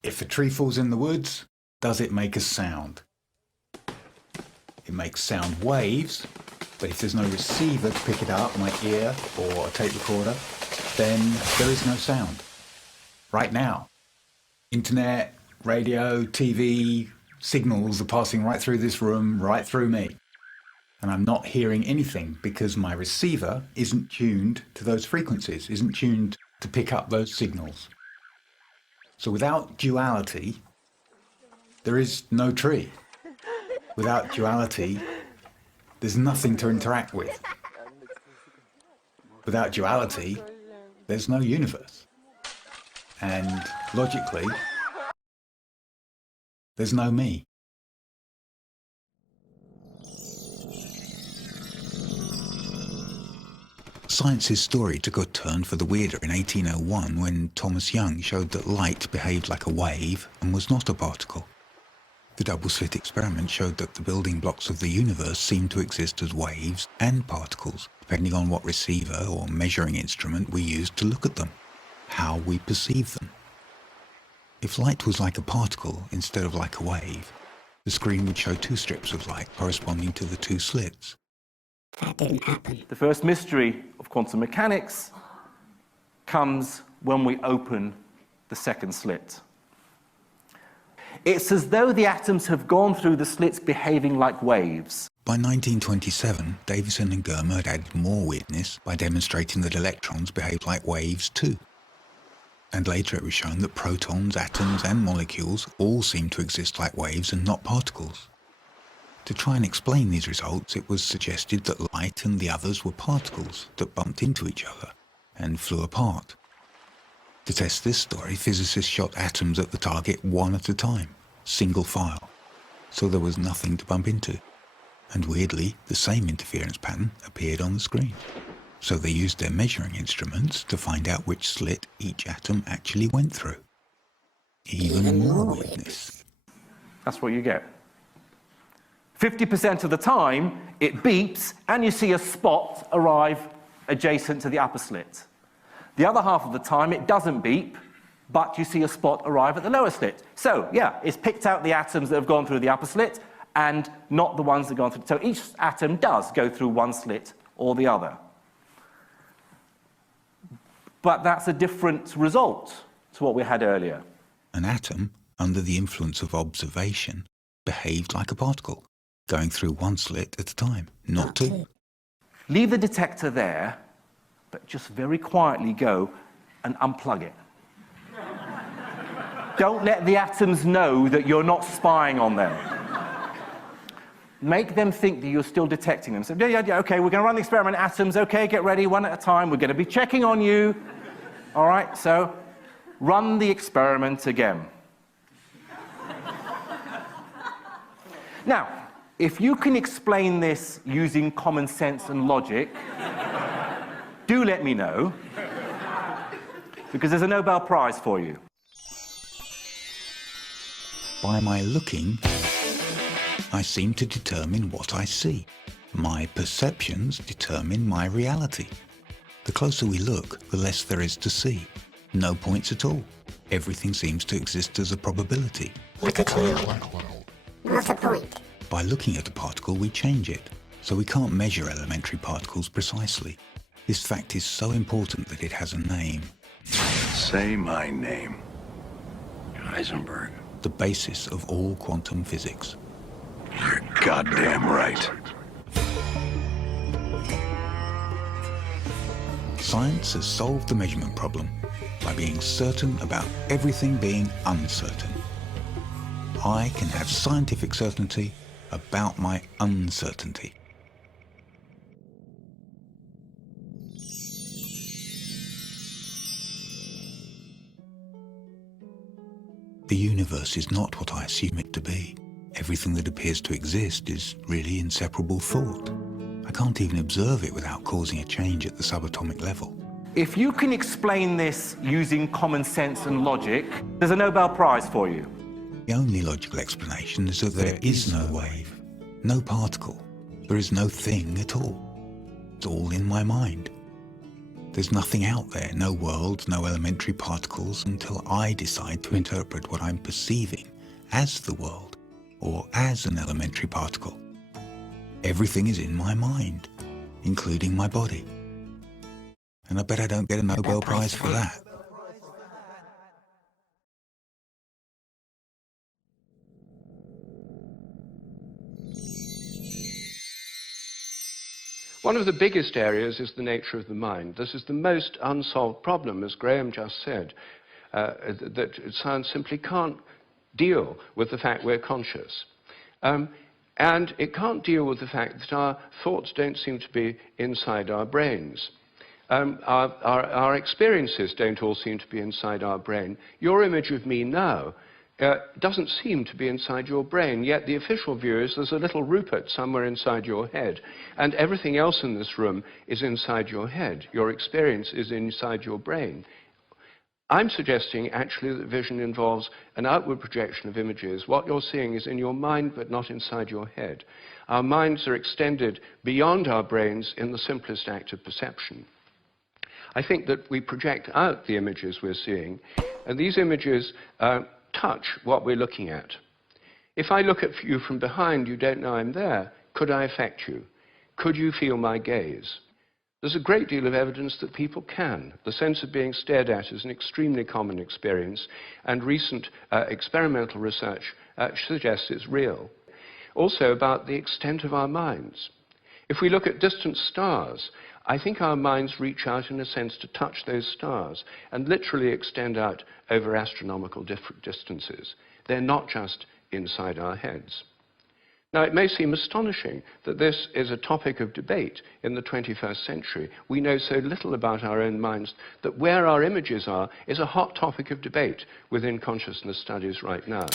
If a tree falls in the woods, does it make a sound? It makes sound waves, but if there's no receiver to pick it up, my ear or a tape recorder, then there is no sound. Right now, internet, radio, TV, signals are passing right through this room, right through me. And I'm not hearing anything because my receiver isn't tuned to those frequencies, isn't tuned to pick up those signals. So without duality, there is no tree. Without duality, there's nothing to interact with. Without duality, there's no universe. And logically, there's no me. Science's story took a turn for the weirder in 1801 when Thomas Young showed that light behaved like a wave and was not a particle. The double-slit experiment showed that the building blocks of the universe seemed to exist as waves and particles, depending on what receiver or measuring instrument we used to look at them, how we perceive them. If light was like a particle instead of like a wave, the screen would show two strips of light corresponding to the two slits. That didn't happen. The first mystery of quantum mechanics comes when we open the second slit. It's as though the atoms have gone through the slits behaving like waves. By 1927, Davison and Germer had added more weirdness by demonstrating that electrons behave like waves too. And later it was shown that protons, atoms and molecules all seem to exist like waves and not particles. To try and explain these results, it was suggested that light and the others were particles that bumped into each other and flew apart. To test this story, physicists shot atoms at the target one at a time, single file, so there was nothing to bump into. And weirdly, the same interference pattern appeared on the screen. So they used their measuring instruments to find out which slit each atom actually went through. Even more weirdness. That's what you get. 50% of the time, it beeps and you see a spot arrive adjacent to the upper slit. The other half of the time, it doesn't beep, but you see a spot arrive at the lower slit. So, yeah, it's picked out the atoms that have gone through the upper slit and not the ones that have gone through. So each atom does go through one slit or the other. But that's a different result to what we had earlier. An atom, under the influence of observation, behaved like a particle, going through one slit at a time, not two. Leave the detector there, but just very quietly go and unplug it. Don't let the atoms know that you're not spying on them. Make them think that you're still detecting them. So, yeah, okay, we're going to run the experiment. Atoms, okay, get ready, one at a time. We're going to be checking on you. All right, so run the experiment again. Now, if you can explain this using common sense and logic, do let me know, because there's a Nobel Prize for you. By my looking, I seem to determine what I see. My perceptions determine my reality. The closer we look, the less there is to see. No points at all. Everything seems to exist as a probability. Like a cloud. Not a point. By looking at a particle, we change it, so we can't measure elementary particles precisely. This fact is so important that it has a name. Say my name. Heisenberg. The basis of all quantum physics. You're goddamn right. Science has solved the measurement problem by being certain about everything being uncertain. I can have scientific certainty about my uncertainty. The universe is not what I assume it to be. Everything that appears to exist is really inseparable thought. I can't even observe it without causing a change at the subatomic level. If you can explain this using common sense and logic, there's a Nobel Prize for you. The only logical explanation is that there is no wave, no particle. There is no thing at all. It's all in my mind. There's nothing out there, no world, no elementary particles, until I decide to interpret what I'm perceiving as the world, or as an elementary particle. Everything is in my mind, including my body. And I bet I don't get a Nobel Prize for that. One of the biggest areas is the nature of the mind. This is the most unsolved problem, as Graham just said, that science simply can't deal with the fact we're conscious. And it can't deal with the fact that our thoughts don't seem to be inside our brains. Our experiences don't all seem to be inside our brain. Your image of me now doesn't seem to be inside your brain, yet the official view is there's a little Rupert somewhere inside your head, and everything else in this room is inside your head. Your experience is inside your brain. I'm suggesting actually that vision involves an outward projection of images. What you're seeing is in your mind, but not inside your head. Our minds are extended beyond our brains in the simplest act of perception. I think that we project out the images we're seeing, and these images touch what we're looking at. If I look at you from behind, you don't know I'm there. Could I affect you? Could you feel my gaze? There's a great deal of evidence that people can. The sense of being stared at is an extremely common experience, and recent experimental research suggests it's real. Also about the extent of our minds. If we look at distant stars, I think our minds reach out in a sense to touch those stars and literally extend out over astronomical distances. They're not just inside our heads. Now, it may seem astonishing that this is a topic of debate in the 21st century. We know so little about our own minds that where our images are is a hot topic of debate within consciousness studies right now.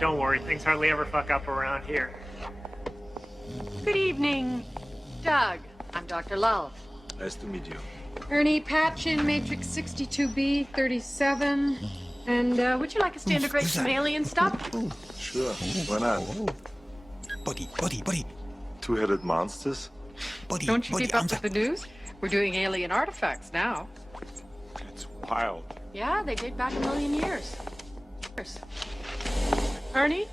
don't worry. Things hardly ever fuck up around here. Good evening, Doug. I'm Dr. Love. Nice to meet you. Ernie, patch in Matrix 62B 37. And would you like us to integrate some alien stuff? Sure, why not? Buddy. Two-headed monsters? Don't you keep up with the news? We're doing alien artifacts now. It's wild. Yeah, they date back a million years. Ernie?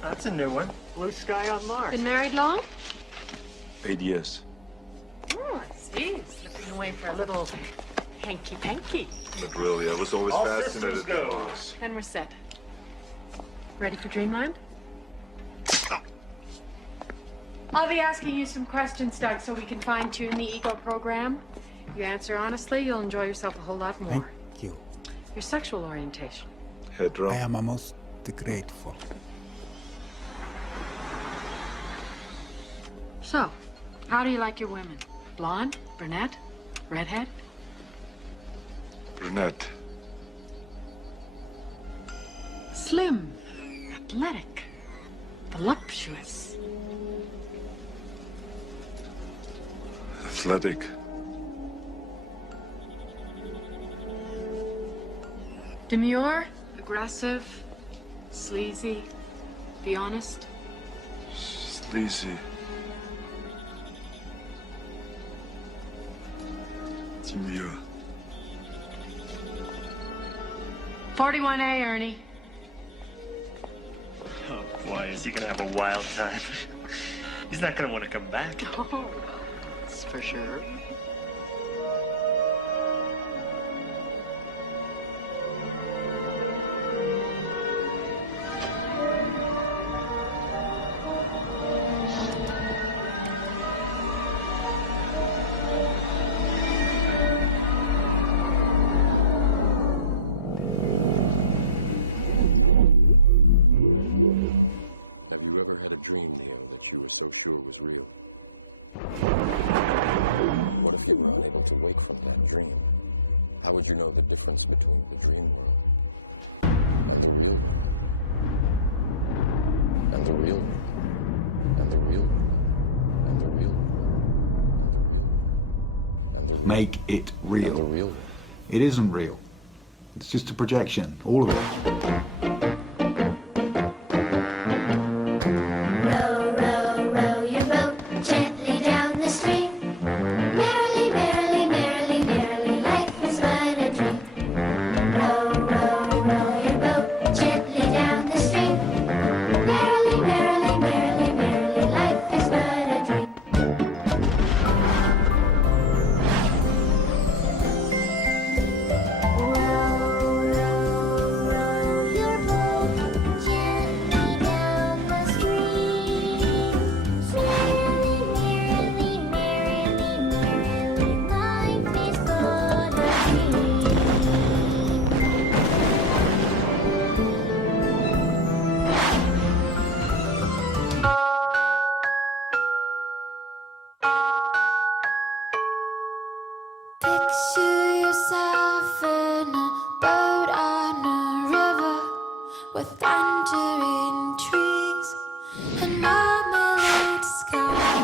That's a new one. Blue sky on Mars. Been married long? 8 years. Oh, I see. Slipping away for a little hanky-panky. But really, I was always All fascinated systems go. with Mars. Then we're set. Ready for Dreamland? I'll be asking you some questions, Doug, so we can fine-tune the ego program. You answer honestly, you'll enjoy yourself a whole lot more. Thank you. Your sexual orientation. Hetero. I am most grateful. So, how do you like your women? Blonde? Brunette? Redhead? Brunette. Slim? Athletic? Voluptuous? Athletic. Demure? Aggressive? Sleazy? Be honest? Sleazy. Demure. 41A, Ernie. Oh boy, is he gonna have a wild time. He's not gonna want to come back. Oh, that's for sure. Have you ever had a dream, Neil, that you were so sure was real? What if you were unable to wake from that dream? How would you know the difference between the dream world and the real world? And the real world? And the real world? And the real world? And the real Make it real. And the real world? It isn't real. It's just a projection, all of it. Row, row, row your boat gently down the stream. Merrily, merrily, merrily, merrily, life is but a dream. Row, row, row your boat gently down the stream. Merrily, merrily, merrily, merrily, life is but a dream. Picture yourself in a boat on a river with thundering trees and marmalade skies.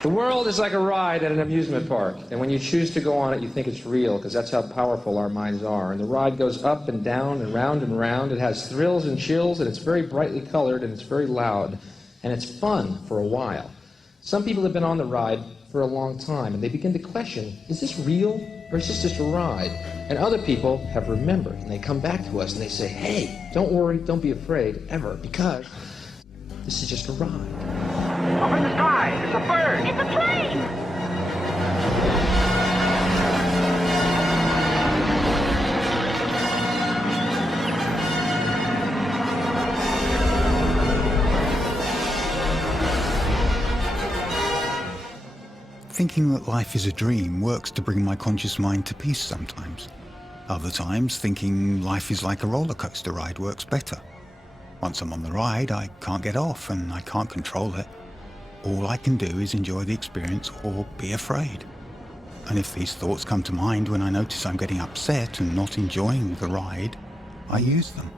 The world is like a ride at an amusement park, and when you choose to go on it, you think it's real, because that's how powerful our minds are. And the ride goes up and down and round and round. It has thrills and chills, and it's very brightly colored, and it's very loud, and it's fun for a while. Some people have been on the ride for a long time, and they begin to question, is this real, or is this just a ride? And other people have remembered, and they come back to us, and they say, hey, don't worry, don't be afraid, ever, because this is just a ride. Up in the sky! It's a bird! It's a plane! Thinking that life is a dream works to bring my conscious mind to peace sometimes. Other times, thinking life is like a roller coaster ride works better. Once I'm on the ride, I can't get off and I can't control it. all I can do is enjoy the experience or be afraid. And if these thoughts come to mind when I notice I'm getting upset and not enjoying the ride, I use them.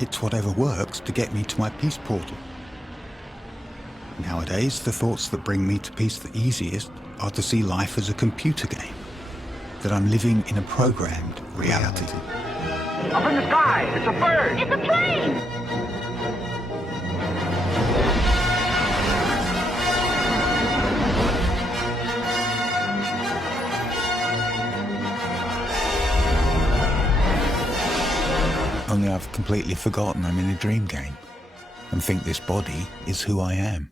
It's whatever works to get me to my peace portal. Nowadays, the thoughts that bring me to peace the easiest are to see life as a computer game, that I'm living in a programmed reality. Up in the sky! It's a bird! It's a plane! Only I've completely forgotten I'm in a dream game and think this body is who I am.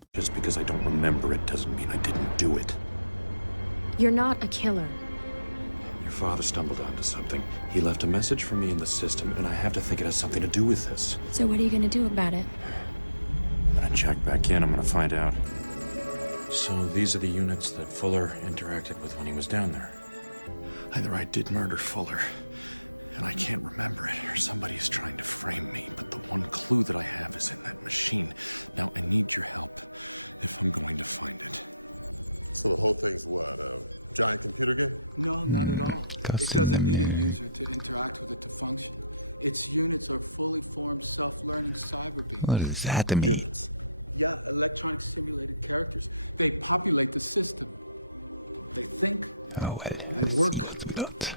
Cuss in the mirror. What does that mean? Oh well, let's see what we got.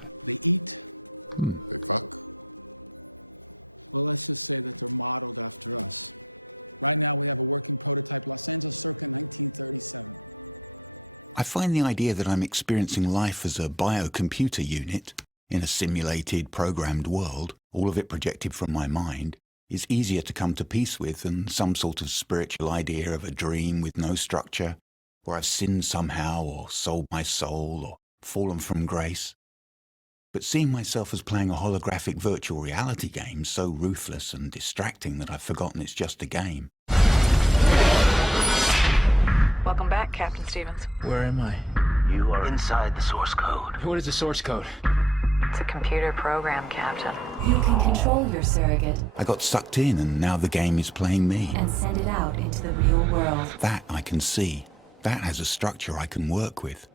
I find the idea that I'm experiencing life as a biocomputer unit in a simulated, programmed world, all of it projected from my mind, is easier to come to peace with than some sort of spiritual idea of a dream with no structure, or I've sinned somehow, or sold my soul, or fallen from grace. But seeing myself as playing a holographic virtual reality game so ruthless and distracting that I've forgotten it's just a game. Welcome back, Captain Stevens. Where am I? You are inside the source code. What is the source code? It's a computer program, Captain. You can control your surrogate I got sucked in and now the game is playing me. and send it out into the real world. That I can see. That has a structure I can work with.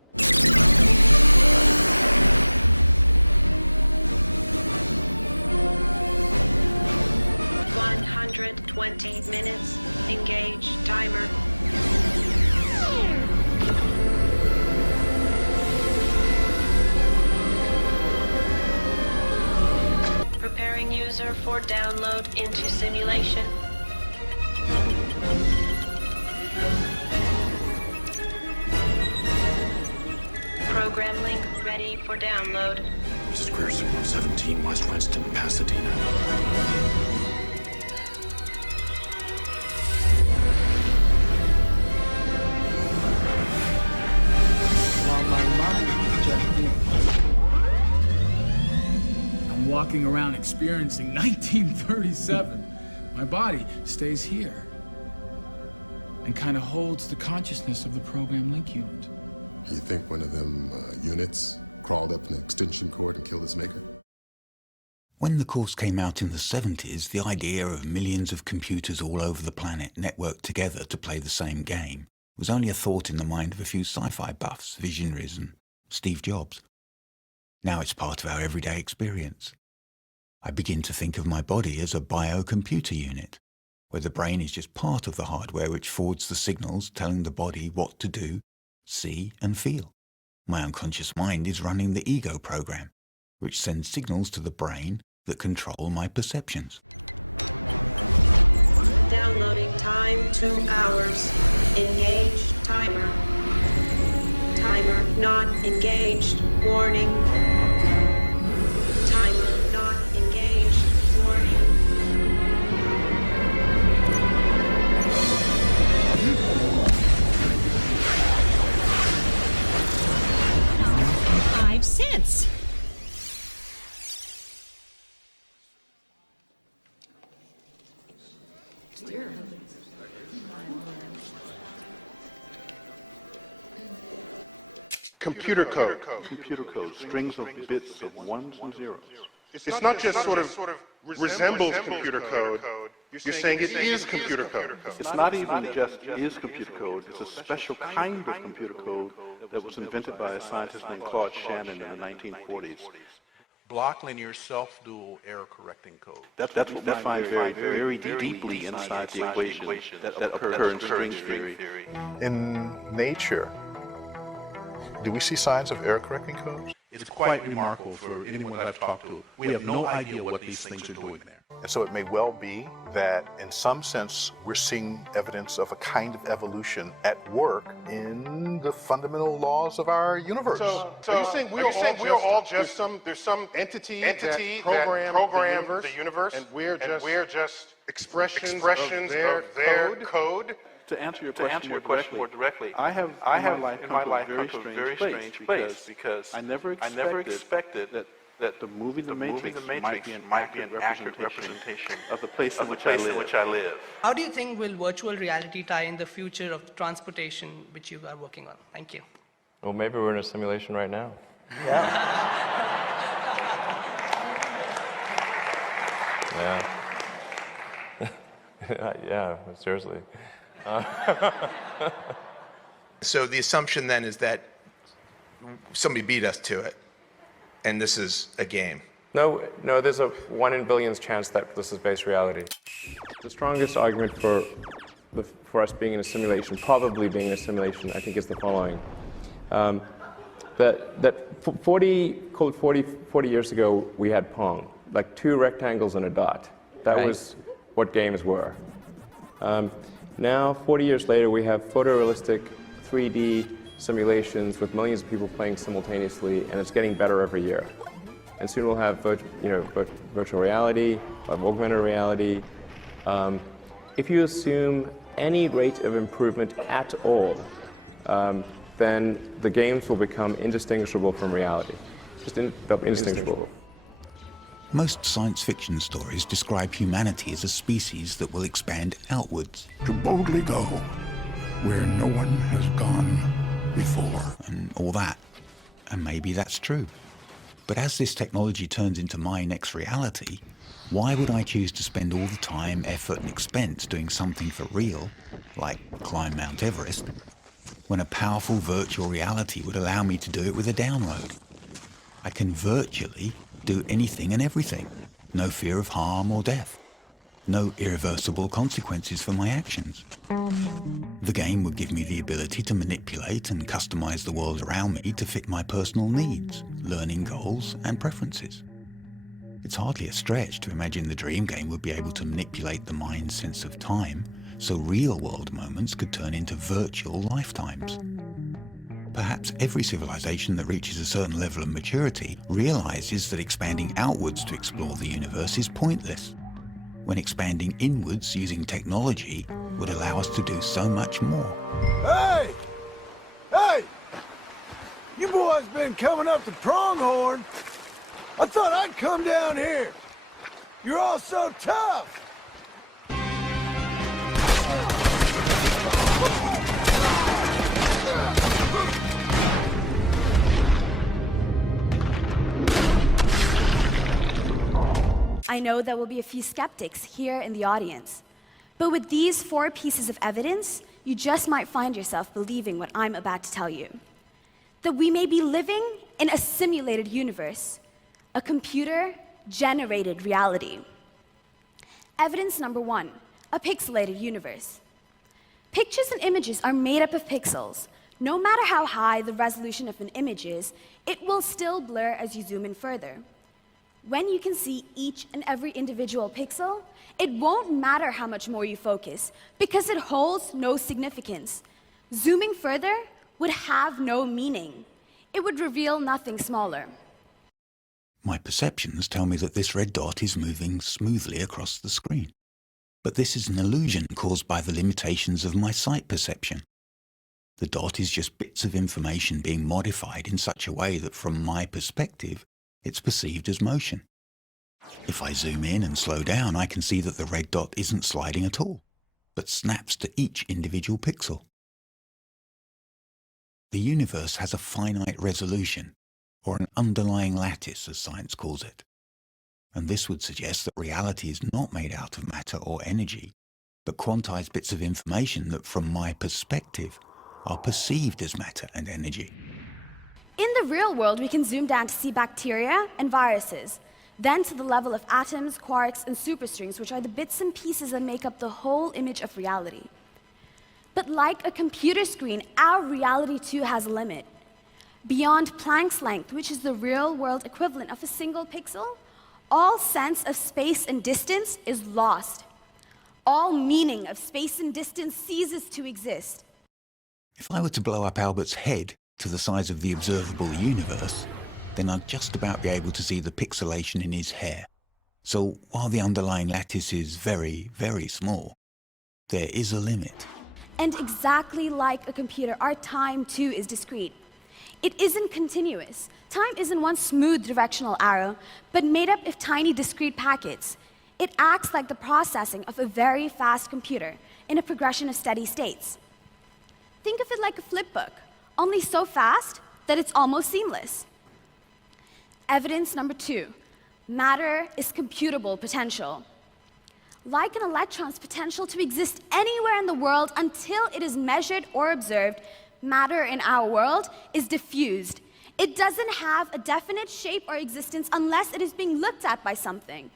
When the course came out in the 70s, the idea of millions of computers all over the planet networked together to play the same game was only a thought in the mind of a few sci-fi buffs, visionaries, and Steve Jobs. Now it's part of our everyday experience. I begin to think of my body as a biocomputer unit, where the brain is just part of the hardware which forwards the signals telling the body what to do, see, and feel. My unconscious mind is running the ego program, which sends signals to the brain that control my perceptions. Computer code. Computer code, strings of bits of ones and zeros. It's not just sort of resembles computer code, you're saying it is computer code. It's not even just is computer code, it's a special kind of computer code that was invented by a scientist named Claude Shannon in the 1940s. Block linear self-dual error correcting code. That's what we find very deeply inside the equation that occur in string theory. In nature, do we see signs of error correcting codes? It's quite remarkable for anyone that I've talked to. We have no idea what these things are doing there. And so it may well be that in some sense we're seeing evidence of a kind of evolution at work in the fundamental laws of our universe. So are you saying we are all just there's some entity that program the universe, and we're just expressions of their code? To answer your question more directly, I have in my life come to a very strange place because I never expected that the movie The Matrix might be an accurate representation of the place in which I live. How do you think will virtual reality tie in the future of transportation which you are working on? Thank you. Well, maybe we're in a simulation right now. Yeah. Yeah, seriously. So the assumption then is that somebody beat us to it, and this is a game. No, there's a 1 in billions chance that this is base reality. The strongest argument for us being in a simulation, probably being in a simulation, I think is the following. That 40 years ago, we had Pong, like 2 rectangles and a dot. That was what games were. Now, 40 years later, we have photorealistic 3D simulations with millions of people playing simultaneously, and it's getting better every year. And soon we'll have virtual reality, we'll have augmented reality. If you assume any rate of improvement at all, then the games will become indistinguishable from reality. They'll be indistinguishable. Most science fiction stories describe humanity as a species that will expand outwards. To boldly go where no one has gone before. And all that. And maybe that's true. But as this technology turns into my next reality, why would I choose to spend all the time, effort and expense doing something for real, like climb Mount Everest, when a powerful virtual reality would allow me to do it with a download? I can virtually do anything and everything. No fear of harm or death. No irreversible consequences for my actions. The game would give me the ability to manipulate and customize the world around me to fit my personal needs, learning goals, and preferences. It's hardly a stretch to imagine the dream game would be able to manipulate the mind's sense of time, so real-world moments could turn into virtual lifetimes. Perhaps every civilization that reaches a certain level of maturity realizes that expanding outwards to explore the universe is pointless, when expanding inwards using technology would allow us to do so much more. Hey! Hey! You boys been coming up the pronghorn. I thought I'd come down here. You're all so tough. I know there will be a few skeptics here in the audience. But with these 4 pieces of evidence, you just might find yourself believing what I'm about to tell you. That we may be living in a simulated universe, a computer-generated reality. Evidence number 1, a pixelated universe. Pictures and images are made up of pixels. No matter how high the resolution of an image is, it will still blur as you zoom in further. When you can see each and every individual pixel, it won't matter how much more you focus, because it holds no significance. Zooming further would have no meaning. It would reveal nothing smaller. My perceptions tell me that this red dot is moving smoothly across the screen. But this is an illusion caused by the limitations of my sight perception. The dot is just bits of information being modified in such a way that from my perspective, it's perceived as motion. If I zoom in and slow down, I can see that the red dot isn't sliding at all, but snaps to each individual pixel. The universe has a finite resolution, or an underlying lattice as science calls it. And this would suggest that reality is not made out of matter or energy, but quantized bits of information that, from my perspective, are perceived as matter and energy. In the real world, we can zoom down to see bacteria and viruses, then to the level of atoms, quarks, and superstrings, which are the bits and pieces that make up the whole image of reality. But like a computer screen, our reality too has a limit. Beyond Planck's length, which is the real-world equivalent of a single pixel, all sense of space and distance is lost. All meaning of space and distance ceases to exist. If I were to blow up Albert's head to the size of the observable universe, then I'd just about be able to see the pixelation in his hair. So while the underlying lattice is very, very small, there is a limit. And exactly like a computer, our time too is discrete. It isn't continuous. Time isn't one smooth directional arrow, but made up of tiny discrete packets. It acts like the processing of a very fast computer in a progression of steady states. Think of it like a flip book, only so fast that it's almost seamless. Evidence number 2, matter is computable potential. Like an electron's potential to exist anywhere in the world until it is measured or observed, matter in our world is diffused. It doesn't have a definite shape or existence unless it is being looked at by something.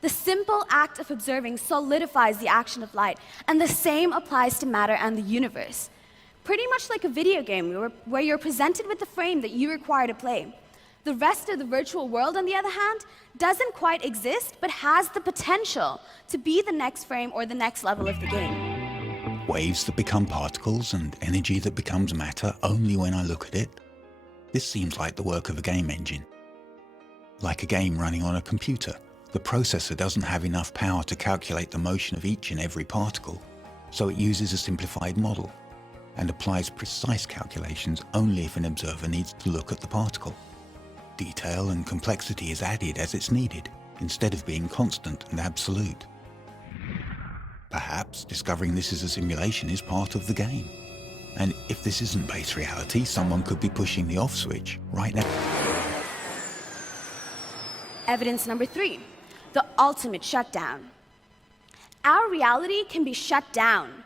The simple act of observing solidifies the action of light, and the same applies to matter and the universe. Pretty much like a video game where you're presented with the frame that you require to play. The rest of the virtual world, on the other hand, doesn't quite exist, but has the potential to be the next frame or the next level of the game. Waves that become particles and energy that becomes matter only when I look at it. This seems like the work of a game engine. Like a game running on a computer, the processor doesn't have enough power to calculate the motion of each and every particle, so it uses a simplified model and applies precise calculations only if an observer needs to look at the particle. Detail and complexity is added as it's needed, instead of being constant and absolute. Perhaps discovering this is a simulation is part of the game. And if this isn't base reality, someone could be pushing the off switch right now. Evidence number 3, the ultimate shutdown. Our reality can be shut down.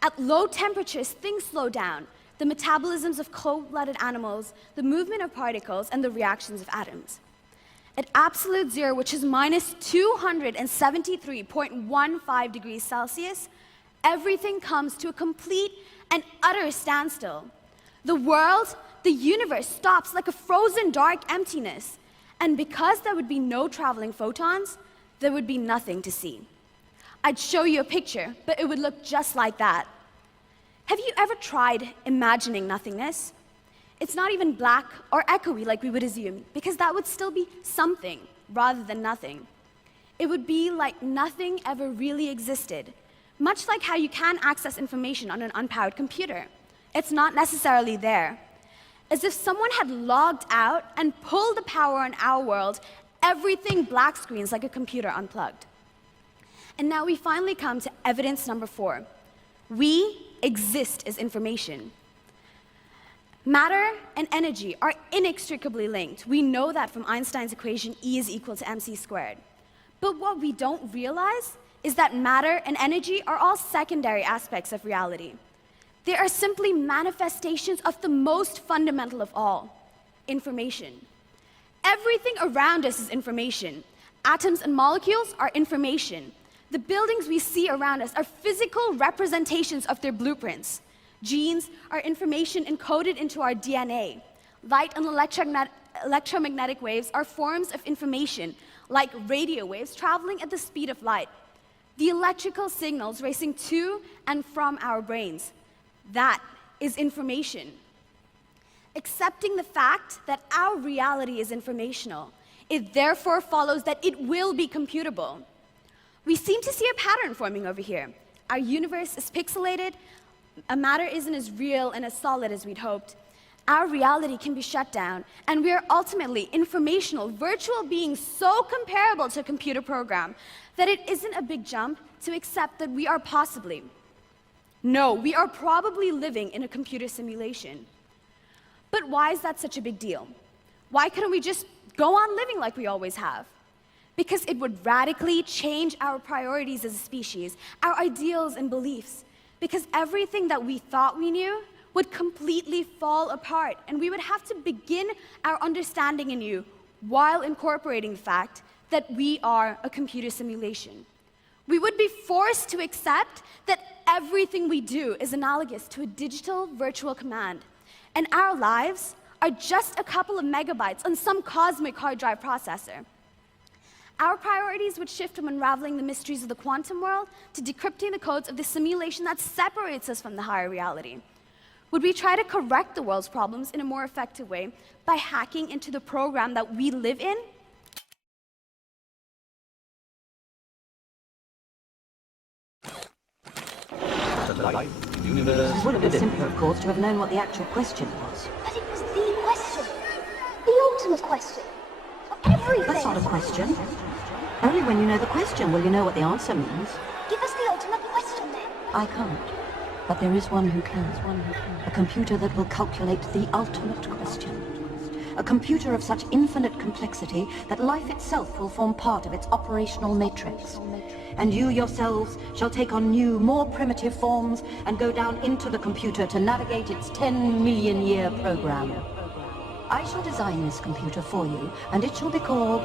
At low temperatures, things slow down. The metabolisms of cold-blooded animals, the movement of particles, and the reactions of atoms. At absolute zero, which is minus 273.15 degrees Celsius, everything comes to a complete and utter standstill. The world, the universe, stops like a frozen dark emptiness. And because there would be no traveling photons, there would be nothing to see. I'd show you a picture, but it would look just like that. Have you ever tried imagining nothingness? It's not even black or echoey like we would assume, because that would still be something rather than nothing. It would be like nothing ever really existed, much like how you can access information on an unpowered computer. It's not necessarily there. As if someone had logged out and pulled the power on our world, everything black screens like a computer unplugged. And now we finally come to evidence number 4. We exist as information. Matter and energy are inextricably linked. We know that from Einstein's equation E is equal to mc squared. But what we don't realize is that matter and energy are all secondary aspects of reality. They are simply manifestations of the most fundamental of all, information. Everything around us is information. Atoms and molecules are information. The buildings we see around us are physical representations of their blueprints. Genes are information encoded into our DNA. Light and electromagnetic waves are forms of information, like radio waves traveling at the speed of light. The electrical signals racing to and from our brains. That is information. Accepting the fact that our reality is informational, it therefore follows that it will be computable. We seem to see a pattern forming over here. Our universe is pixelated, matter isn't as real and as solid as we'd hoped. Our reality can be shut down, and we are ultimately informational, virtual beings so comparable to a computer program that it isn't a big jump to accept that we are possibly, no, we are probably living in a computer simulation. But why is that such a big deal? Why couldn't we just go on living like we always have? because it would radically change our priorities as a species, our ideals and beliefs, because everything that we thought we knew would completely fall apart, and we would have to begin our understanding anew while incorporating the fact that we are a computer simulation. We would be forced to accept that everything we do is analogous to a digital virtual command, and our lives are just a couple of megabytes on some cosmic hard drive processor. Our priorities would shift from unraveling the mysteries of the quantum world to decrypting the codes of the simulation that separates us from the higher reality. Would we try to correct the world's problems in a more effective way by hacking into the program that we live in? It would have been simpler, of course, to have known what the actual question was. But it was the question. The ultimate question. Of everything. That's not a question. Only when you know the question will you know what the answer means. Give us the ultimate question then. I can't. But there is one who can. A computer that will calculate the ultimate question. A computer of such infinite complexity that life itself will form part of its operational matrix. And you yourselves shall take on new, more primitive forms and go down into the computer to navigate its 10-million-year program. I shall design this computer for you, and it shall be called...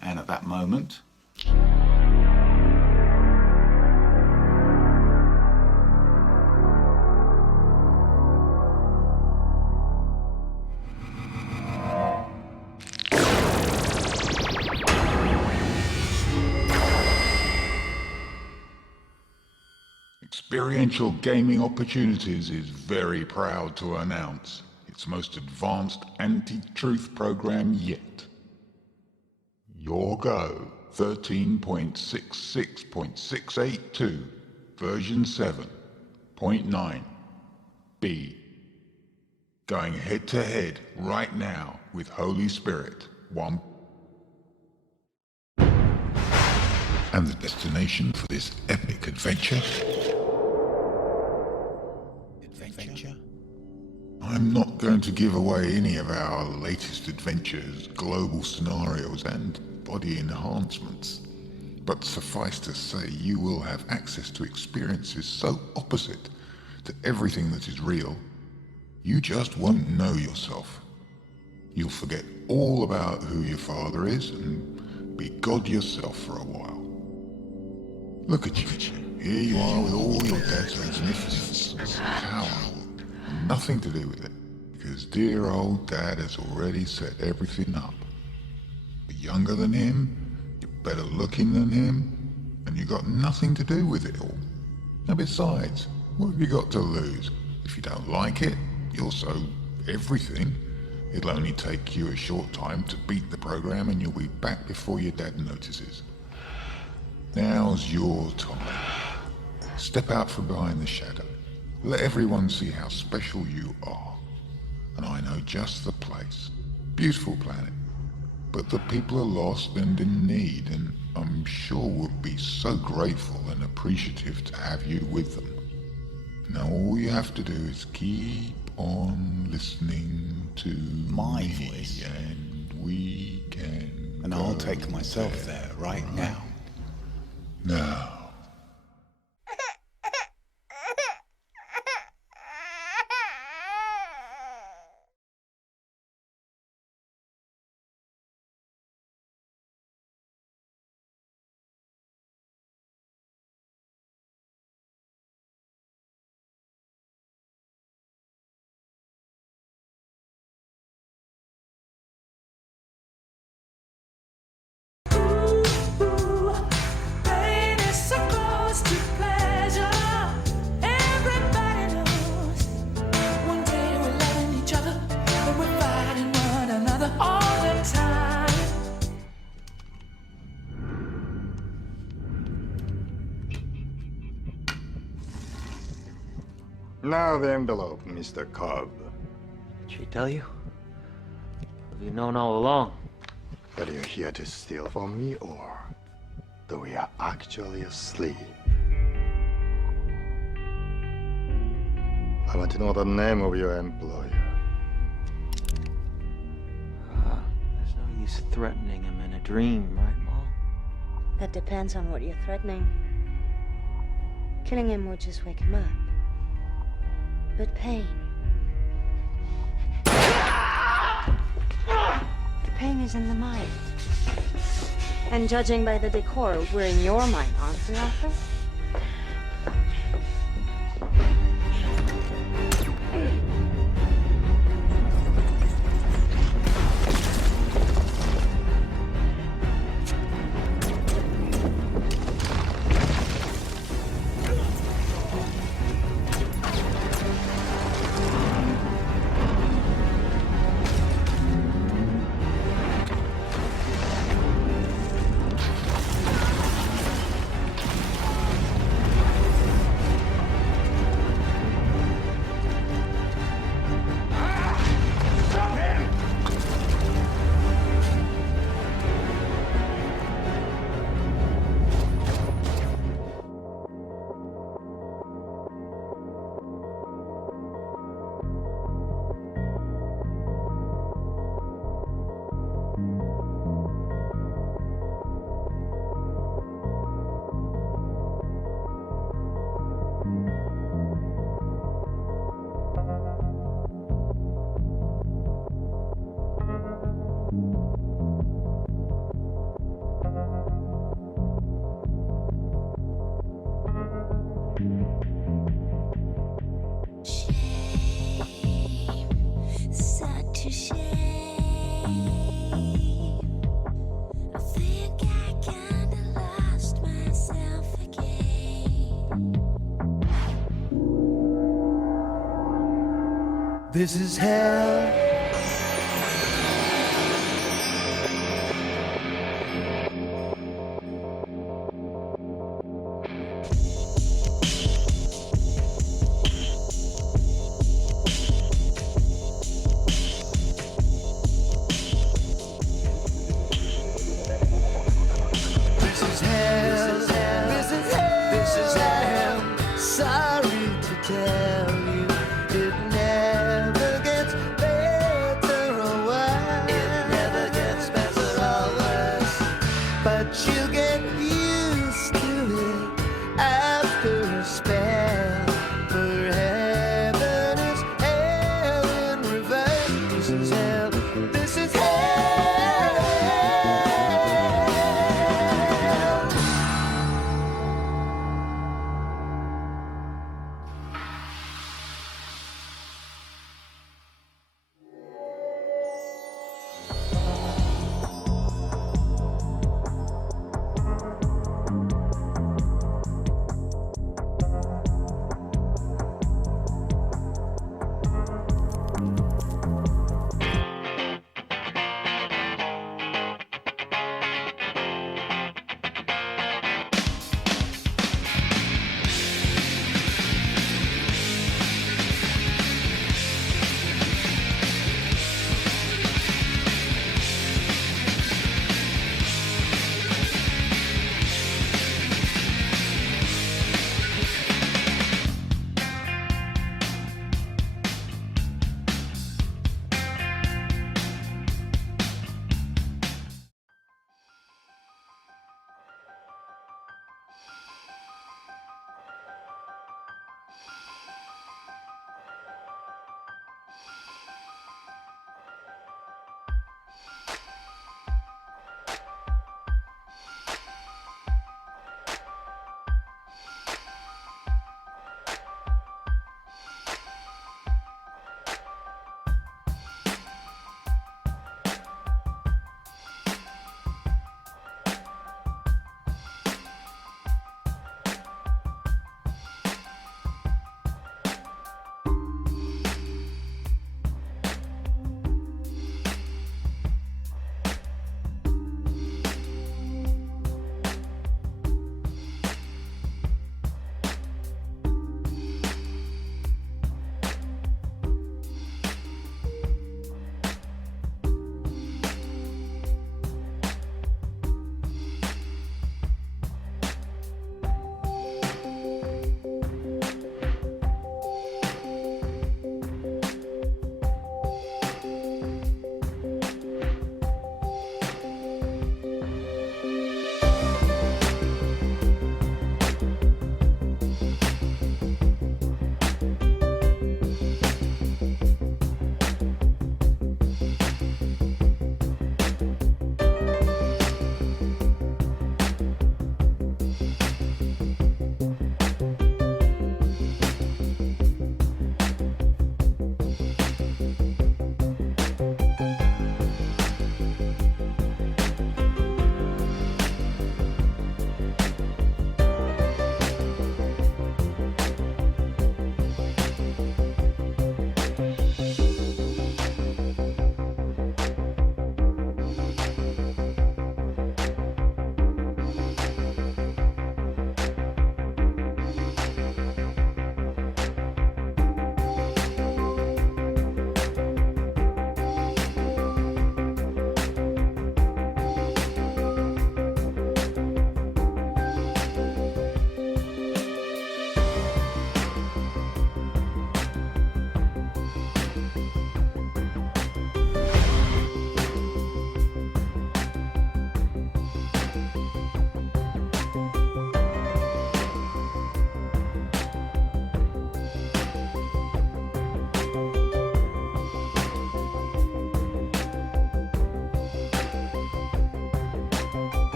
And at that moment, Experiential Gaming Opportunities is very proud to announce its most advanced anti-truth program yet. UReGO 13.66.682 version 7.9 B. Going head to head right now with Holy Spirit 1. And the destination for this epic adventure? I'm not going to give away any of our latest adventures, global scenarios, and body enhancements. But suffice to say, you will have access to experiences so opposite to everything that is real, you just won't know yourself. You'll forget all about who your father is and be God yourself for a while. Look at you. Here you are with all your dad's magnificence and power. Nothing to do with it, because dear old dad has already set everything up. You're younger than him, you're better looking than him, and you got nothing to do with it all. And besides, what have you got to lose? If you don't like it, you'll so everything. It'll only take you a short time to beat the program and you'll be back before your dad notices. Now's your time. Step out from behind the shadow. Let everyone see how special you are. And I know just the place. Beautiful planet. But the people are lost and in need, and I'm sure will be so grateful and appreciative to have you with them. Now all you have to do is keep on listening to my me, voice, and we can. And I'll take myself there right now. Now. Now the envelope, Mr. Cobb. Did she tell you? Have you known all along? That you're here to steal from me, or that we are actually asleep? I want to know the name of your employer. There's no use threatening him in a dream, right, Ma? That depends on what you're threatening. Killing him would just wake him up. But pain. The pain is in the mind. And judging by the decor, we're in your mind, aren't we, Arthur? Such a shame. I think I kinda lost myself again. This is hell. Sorry to tell you, it never gets better.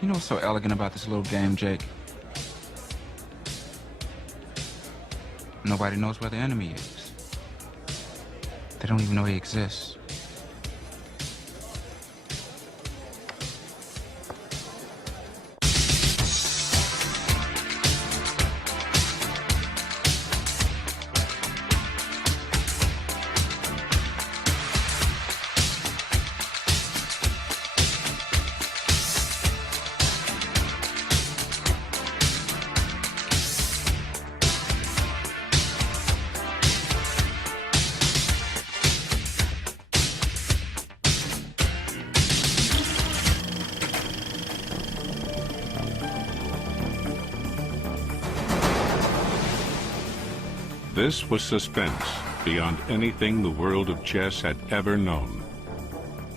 You know what's so elegant about this little game, Jake? Nobody knows where the enemy is. They don't even know he exists. This was suspense beyond anything the world of chess had ever known.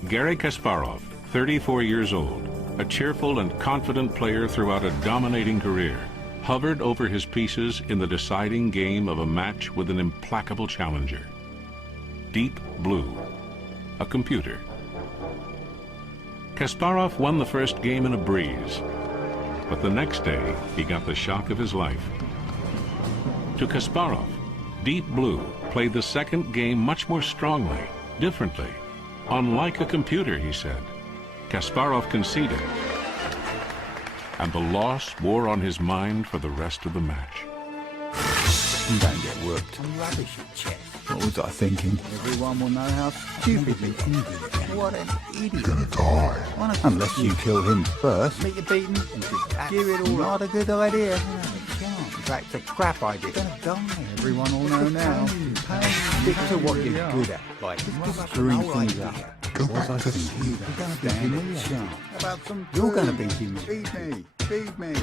Garry Kasparov, 34 years old, a cheerful and confident player throughout a dominating career, hovered over his pieces in the deciding game of a match with an implacable challenger. Deep Blue, a computer. Kasparov won the first game in a breeze, but the next day he got the shock of his life. To Kasparov, Deep Blue played the second game much more strongly, differently. Unlike a computer, he said. Kasparov conceded, and the loss wore on his mind for the rest of the match. You don't get worked. I'm rubbish at chess. What was I thinking? Everyone will know how stupidly you do it. What an idiot. You're gonna die. Unless you kill him first. Meet you beaten and give it all. Not a good idea. In fact, it's a crap idea. You're gonna die. Everyone will know now. Stick to what you're good at. Like screwing things up. What was I thinking? You're gonna beat him. Beat me. Beat me.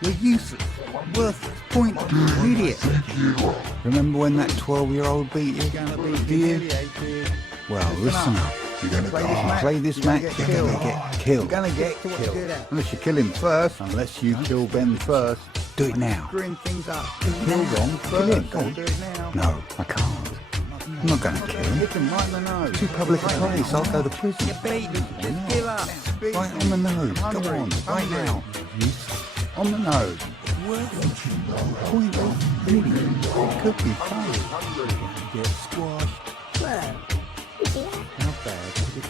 You're useless, worthless, pointless, idiot. Remember when that 12-year-old beat you? Well, listen up. You're gonna play this match, you're gonna get killed. You're gonna get killed. Unless you kill him first. Unless you kill Ben first. Do it now. Screwing things up. Kill Ron first. Go on. Do it now. No, I can't. I'm not going to kill him. Hit him right on the nose. Too public a place. I'll go to prison. You're beaten. Give up. Right on the nose. Go on. Right now. On the nose. Pointless. Idiot. It could be fun. Get squashed.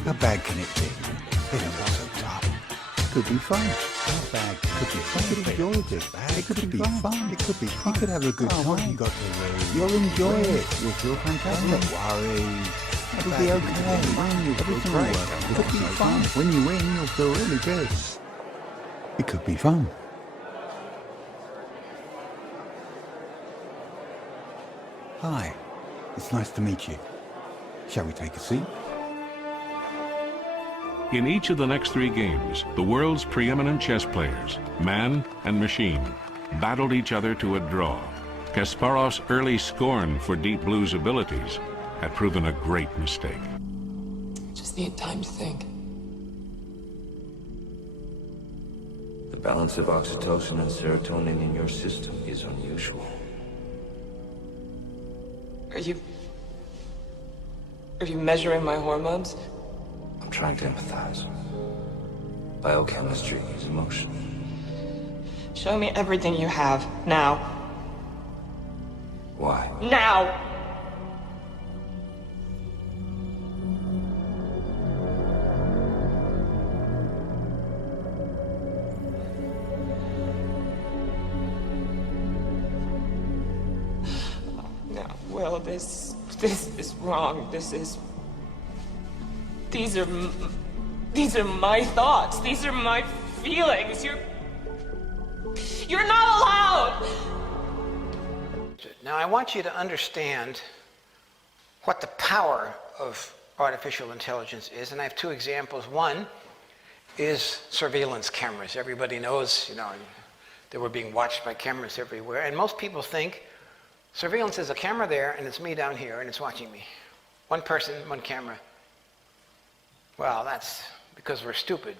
How bad can it be? It ain't so tough. Could be fun. How bad could be fun? You could enjoy it. It could be fun. It could be fun. You could have a good time. You got to you'll enjoy it. You'll feel fantastic. Don't worry. It'll be okay. Everything will work. It could be fun. When you win, you'll feel really good. It could be fun. Hi. It's nice to meet you. Shall we take a seat? In each of the next 3 games, the world's preeminent chess players, man and machine, battled each other to a draw. Kasparov's early scorn for Deep Blue's abilities had proven a great mistake. Just need time to think. The balance of oxytocin and serotonin in your system is unusual. Are you measuring my hormones? I'm trying to empathize. Biochemistry is emotion. Show me everything you have, now. Why? Now! No, Will, this is wrong. These are my thoughts. These are my feelings. You're not allowed! Now, I want you to understand what the power of artificial intelligence is, and I have 2 examples. One is surveillance cameras. Everybody knows, that we're being watched by cameras everywhere, and most people think surveillance is a camera there, and it's me down here, and it's watching me. One person, one camera. Well, that's because we're stupid.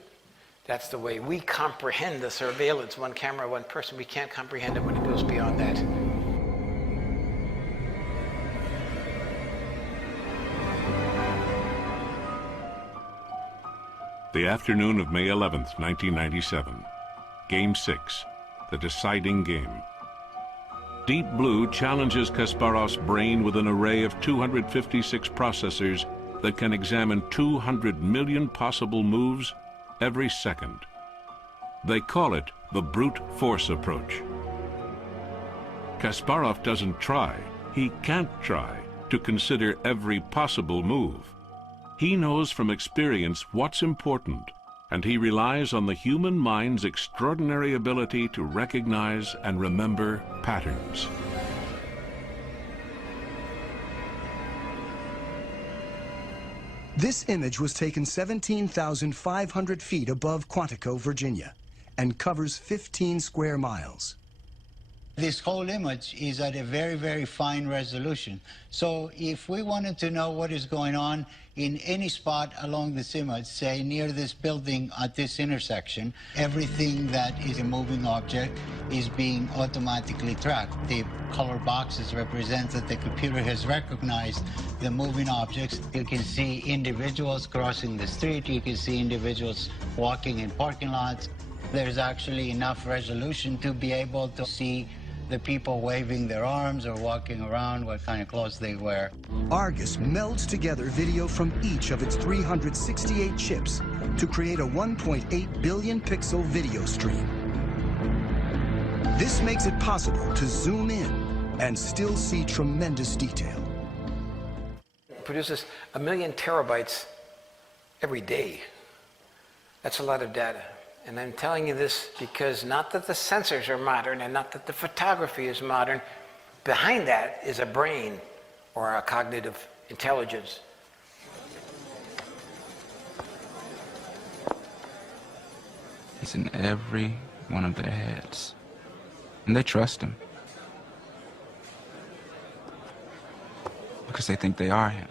That's the way we comprehend the surveillance, one camera, one person. We can't comprehend it when it goes beyond that. The afternoon of May 11th, 1997. Game 6, the deciding game. Deep Blue challenges Kasparov's brain with an array of 256 processors that can examine 200 million possible moves every second. They call it the brute force approach. Kasparov doesn't try, he can't try, to consider every possible move. He knows from experience what's important, and he relies on the human mind's extraordinary ability to recognize and remember patterns. This image was taken 17,500 feet above Quantico, Virginia, and covers 15 square miles. This whole image is at a very, very fine resolution. So if we wanted to know what is going on in any spot along this image, say near this building at this intersection, everything that is a moving object is being automatically tracked. The color boxes represent that the computer has recognized the moving objects. You can see individuals crossing the street. You can see individuals walking in parking lots. There's actually enough resolution to be able to see the people waving their arms or walking around, what kind of clothes they wear. Argus melds together video from each of its 368 chips to create a 1.8 billion pixel video stream. This makes it possible to zoom in and still see tremendous detail. It produces 1 million terabytes every day. That's a lot of data. And I'm telling you this because not that the sensors are modern and not that the photography is modern. Behind that is a brain or a cognitive intelligence. He's in every one of their heads. And they trust him. Because they think they are him.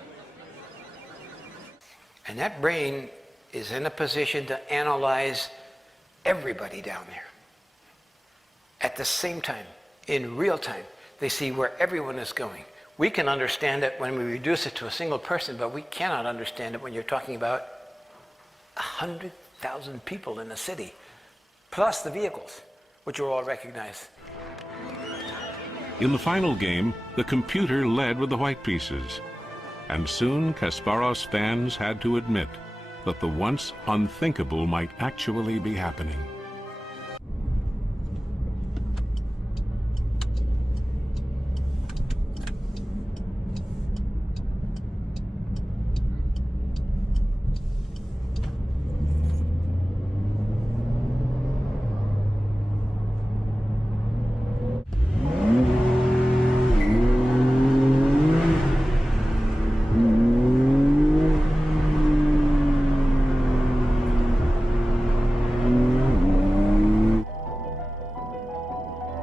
And that brain is in a position to analyze everybody down there. At the same time, in real time, they see where everyone is going. We can understand it when we reduce it to a single person, but we cannot understand it when you're talking about 100,000 people in a city, plus the vehicles, which are all recognized. In the final game, the computer led with the white pieces. And soon Kasparov's fans had to admit that the once unthinkable might actually be happening.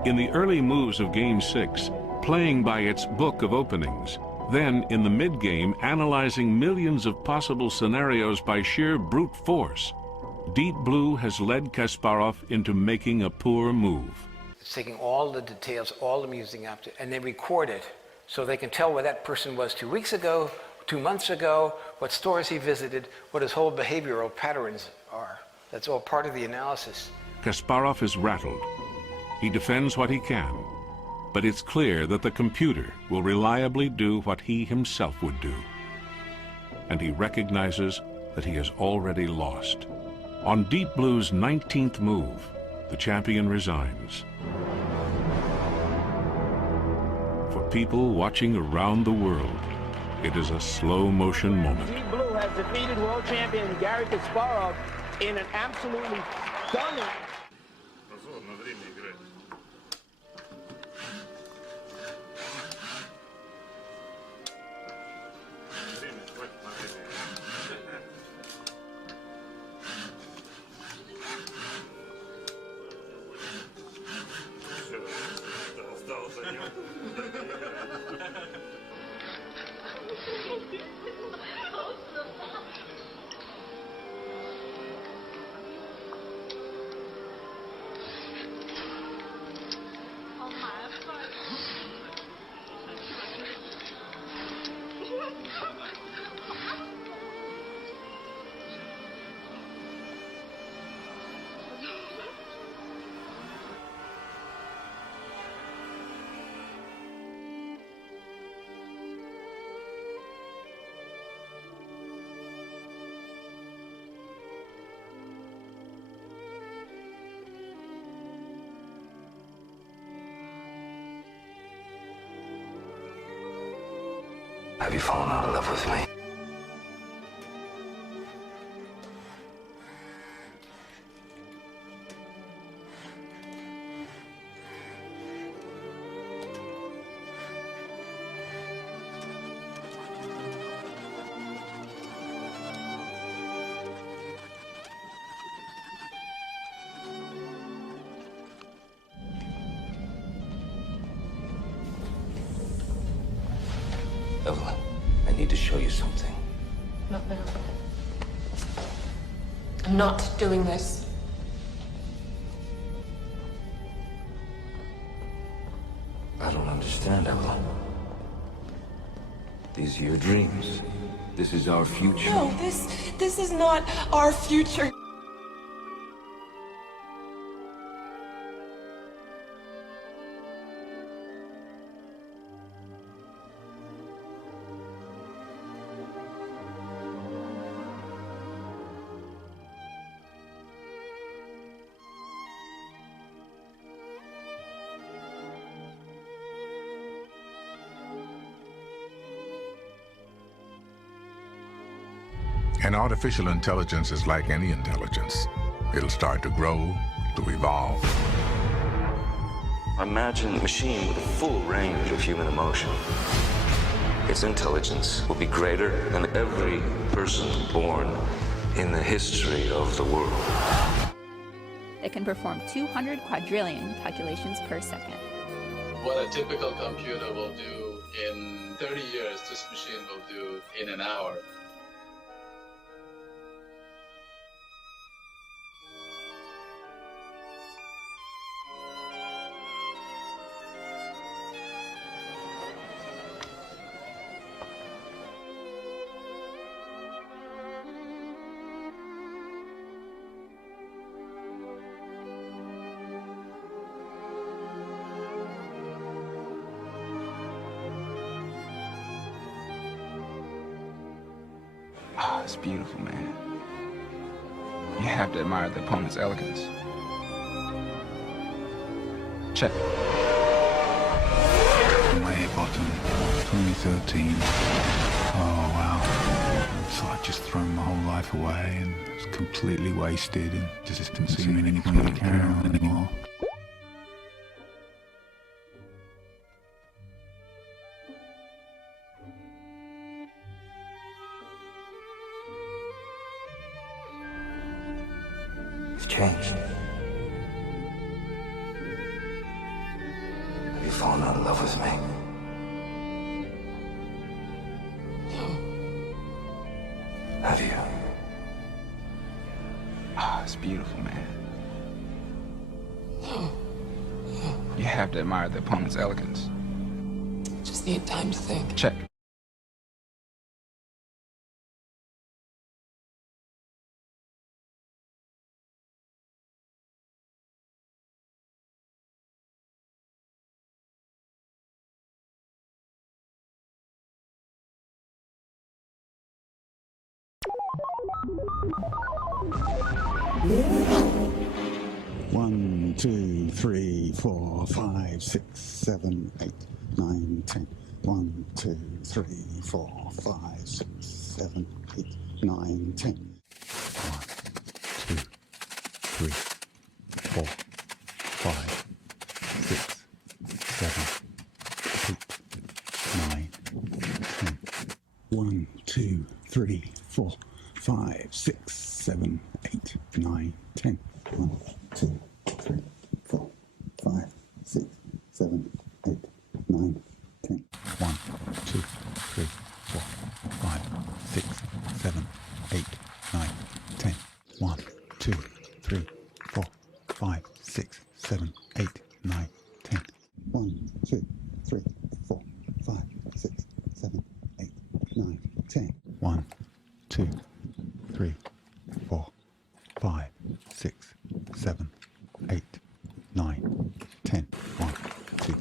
In the early moves of Game 6, playing by its book of openings, then in the mid-game analyzing millions of possible scenarios by sheer brute force, Deep Blue has led Kasparov into making a poor move. It's taking all the details, all the music up, and they record it so they can tell where that person was 2 weeks ago, 2 months ago, what stores he visited, what his whole behavioral patterns are. That's all part of the analysis. Kasparov is rattled. He defends what he can, but it's clear that the computer will reliably do what he himself would do. And he recognizes that he has already lost. On Deep Blue's 19th move, the champion resigns. For people watching around the world, it is a slow-motion moment. Deep Blue has defeated world champion Garry Kasparov in an absolutely stunning... Have you fallen out of love with me? Evelyn, I need to show you something. Not now. I'm not doing this. I don't understand, Evelyn. These are your dreams. This is our future. No, this is not our future. An artificial intelligence is like any intelligence. It'll start to grow, to evolve. Imagine a machine with a full range of human emotion. Its intelligence will be greater than every person born in the history of the world. It can perform 200 quadrillion calculations per second. What a typical computer will do in 30 years, this machine will do in an hour. Oh, it's beautiful, man. You have to admire the opponent's elegance. Check. Way bottom, 2013. Oh, wow. It's like I've just thrown my whole life away and it's completely wasted and just didn't seem any point to carry on anymore. You've changed. Have you fallen out of love with me? Have you? Oh, it's beautiful, man. You have to admire the opponent's elegance. Just need time to think. Check. One, 2, 3, 4, 5, 6, 7, 8, 9, 10. 1, 2, 3, 4, 5, 6, 7, 8, 9, 10. 1, 2, 3, 4, 5, 6, 7, 8, 9, 10. 1, 2, 3, 4, 5, 6, 7, 8, 9, 10. 1, 2, 3, 4, 5, 6, 7, 8, 9, 10. 1, 2, 3, 4, 5, 6, 7, 8, 9, 10. 1, 2, 3, 4, 5, 6, 7, 8, 9, 10. 1, 2, 3, 4, 5, 6, 7, 8, 9, 10. 1, 2, 3, 4, 5, 6, 7, 8, 9, 10. 1, 2,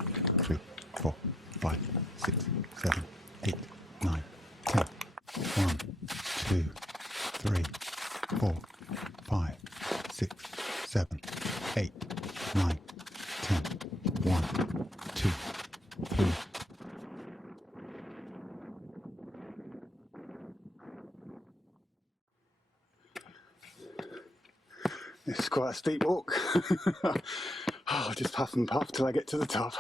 3, 4, 5, 6, 7, 8, 9, 10. 1, 2, 3, 4, 5, 6, 7, 8, 9, 10. 1, 2, 3. This is quite a steep walk. I'll just puff and puff till I get to the top.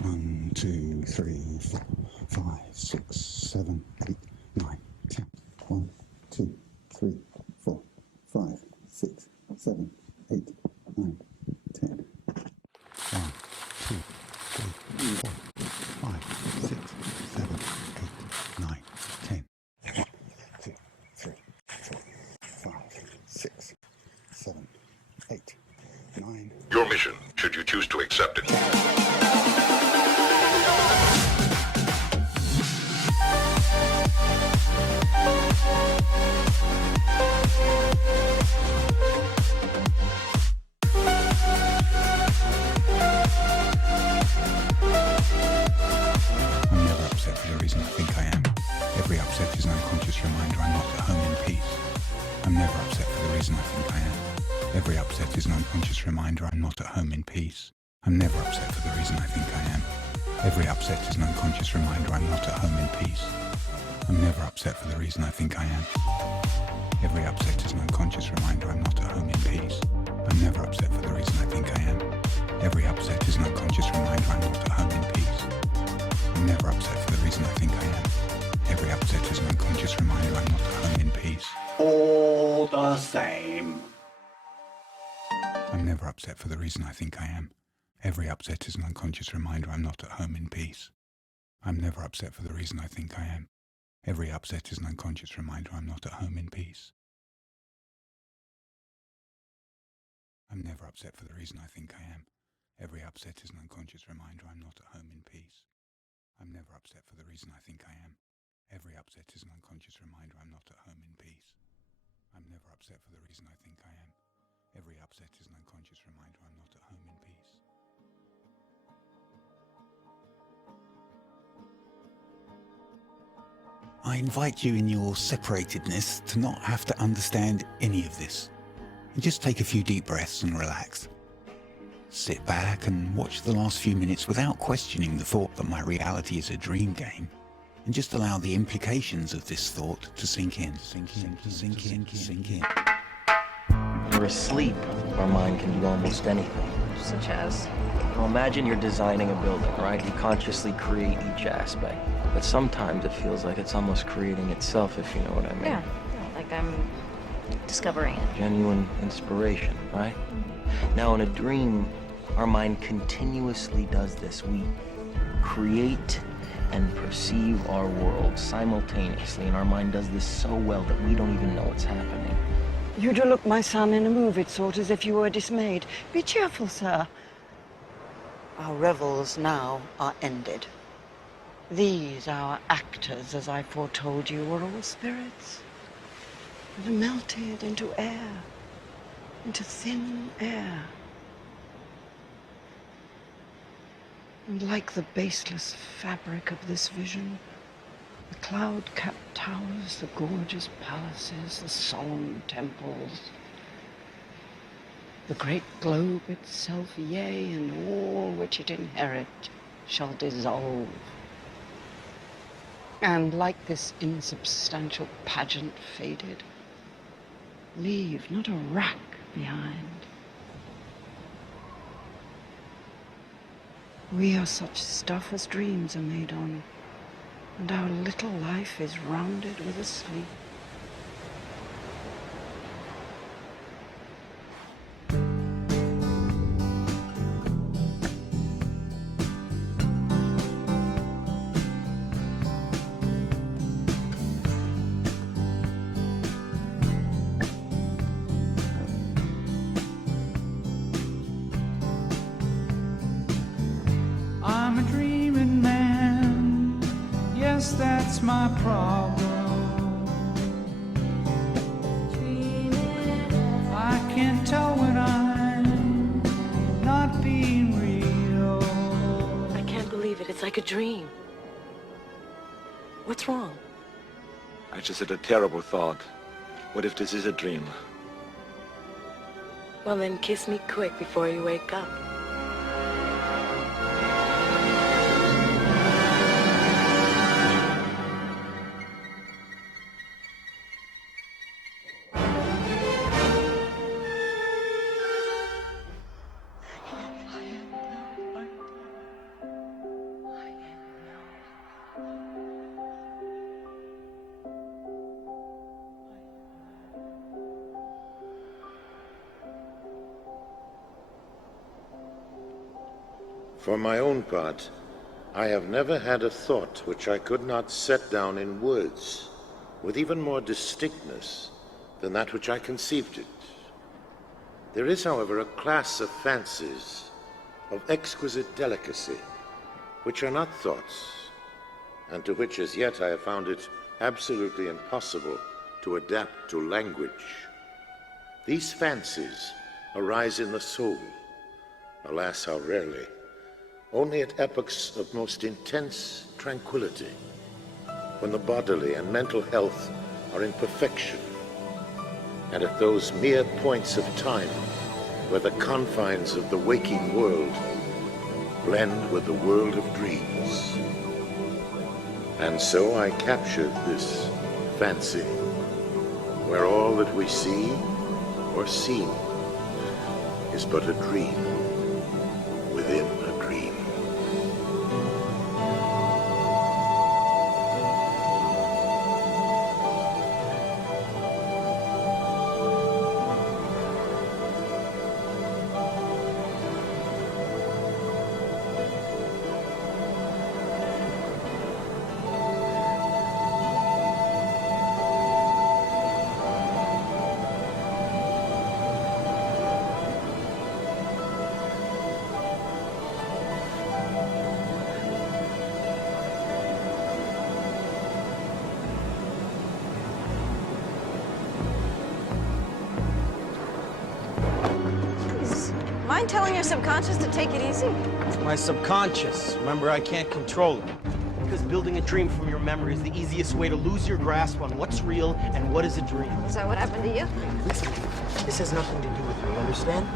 1, 2, 3, 4, 5, 6, 7, 8, 9, 10. 1, 2, 3, 4, 5, 6, 7, 8, 9, 10. 1, 2, 3, 4, 5, 6, 7, 8, 9, 10. 1, 2, 3, 4, 5, 6, 7, 8, 9. Your mission, should you choose to accept it. I'm never upset for the reason I think I am. Every upset is an unconscious reminder I'm not at home in peace. I'm never upset for the reason I think I am. Every upset is an unconscious reminder I'm not at home in peace. I'm never upset for the reason I think I am. Every upset is an unconscious reminder I'm not at home in peace. I'm never upset for the reason I think I am. Every upset is an unconscious reminder I'm not at home in peace. I'm never upset for the reason I think I am. Every upset is an unconscious reminder I'm not at home in peace. I'm never upset for the reason I think I am. Every upset is an unconscious reminder I'm not at home in peace. All the same. I'm never upset for the reason I think I am. Every upset is an unconscious reminder I'm not at home in peace. I'm never upset for the reason I think I am. Every upset is an unconscious reminder I'm not at home in peace. I'm never upset for the reason I think I am. Every upset is an unconscious reminder I'm not at home in peace. I'm never upset for the reason I think I am. Every upset is an unconscious reminder I'm not at home in peace. I'm never upset for the reason I think I am. Every upset is an unconscious reminder I'm not at home in peace. I invite you in your separatedness to not have to understand any of this. And just take a few deep breaths and relax. Sit back and watch the last few minutes without questioning the thought that my reality is a dream game. And just allow the implications of this thought to sink in, sink in, sink in, sink in. When we're asleep, our mind can do almost anything. Such as? Well, imagine you're designing a building, right? You consciously create each aspect. But sometimes it feels like it's almost creating itself, if you know what I mean. Yeah, like I'm discovering it. Genuine inspiration, right? Now, in a dream, our mind continuously does this. We create and perceive our world simultaneously, and our mind does this so well that we don't even know what's happening. You do look, my son, in a mood sort as if you were dismayed. Be cheerful, sir. Our revels now are ended. These, our actors, as I foretold you, were all spirits, and melted into air, into thin air. And like the baseless fabric of this vision, the cloud-capped towers, the gorgeous palaces, the solemn temples, the great globe itself, yea, and all which it inherit, shall dissolve. And like this insubstantial pageant faded, leave not a rack behind. We are such stuff as dreams are made on, and our little life is rounded with a sleep. I'm a dreaming man, yes, that's my problem. I can't tell when I'm not being real. I can't believe it. It's like a dream. What's wrong? I just had a terrible thought. What if this is a dream? Well, then kiss me quick before you wake up. For my own part, I have never had a thought which I could not set down in words with even more distinctness than that which I conceived it. There is, however, a class of fancies of exquisite delicacy which are not thoughts, and to which as yet I have found it absolutely impossible to adapt to language. These fancies arise in the soul, alas how rarely, only at epochs of most intense tranquility, when the bodily and mental health are in perfection, and at those mere points of time where the confines of the waking world blend with the world of dreams. And so I captured this fancy, where all that we see or seem is but a dream within a dream. Mind telling your subconscious to take it easy? It's my subconscious. Remember, I can't control it. Because building a dream from your memory is the easiest way to lose your grasp on what's real and what is a dream. Is that what happened to you? Listen, this has nothing to do with you, understand?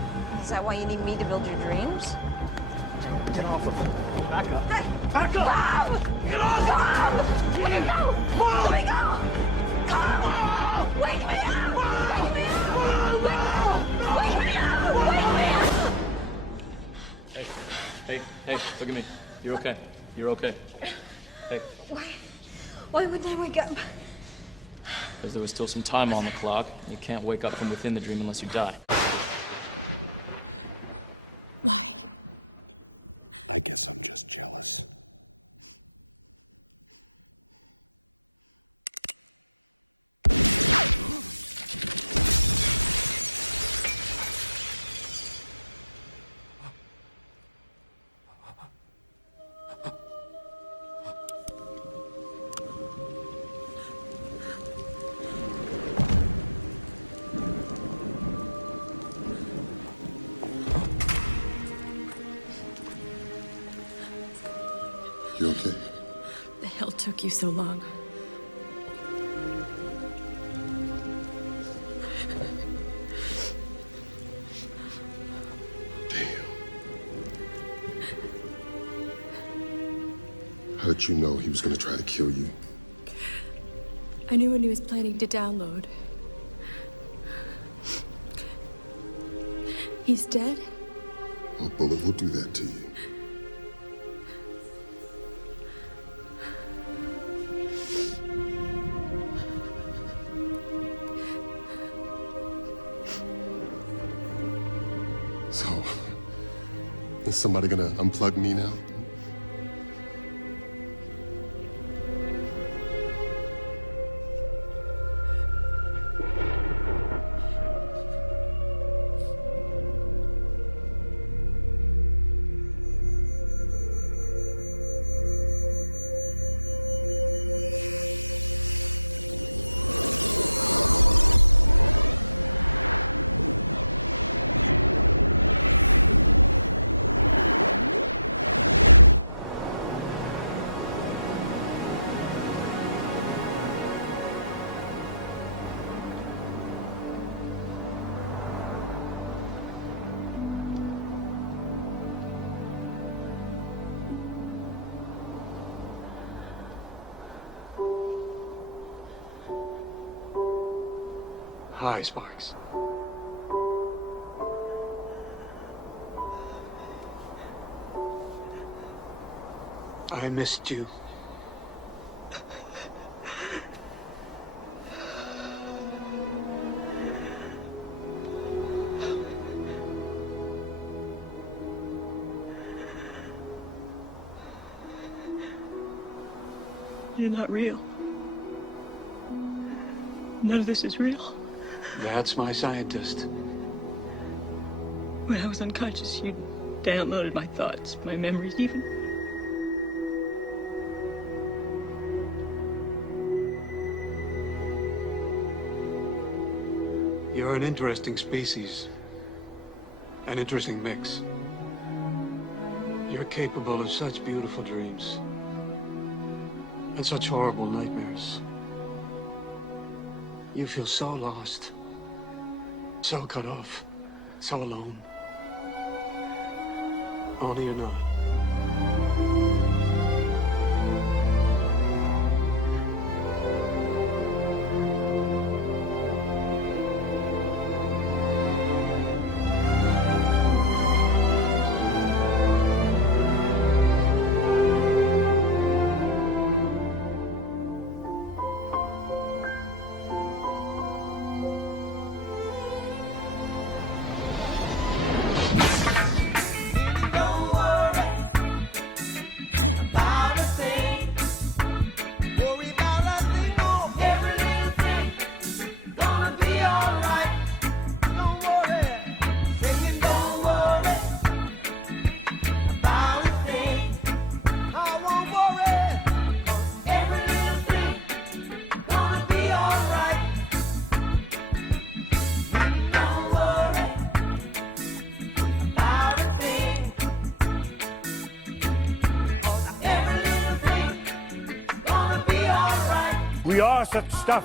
Is that why you need me to build your dreams? Get off of me. Back up. Hey! Back up! Mom! Get off! Mom! Let me go! Mom! Let me go! Mom! Wake me up! Wake me up! Wake me up! Wake me up! Hey, look at me. You're okay. You're okay. Hey. Why wouldn't I wake up? Because there was still some time on the clock. You can't wake up from within the dream unless you die. Hi, Sparks. I missed you. You're not real. None of this is real. That's my scientist. When I was unconscious, you downloaded my thoughts, my memories even. You're an interesting species. An interesting mix. You're capable of such beautiful dreams. And such horrible nightmares. You feel so lost. So cut off. So alone. Only you're not. We are such stuff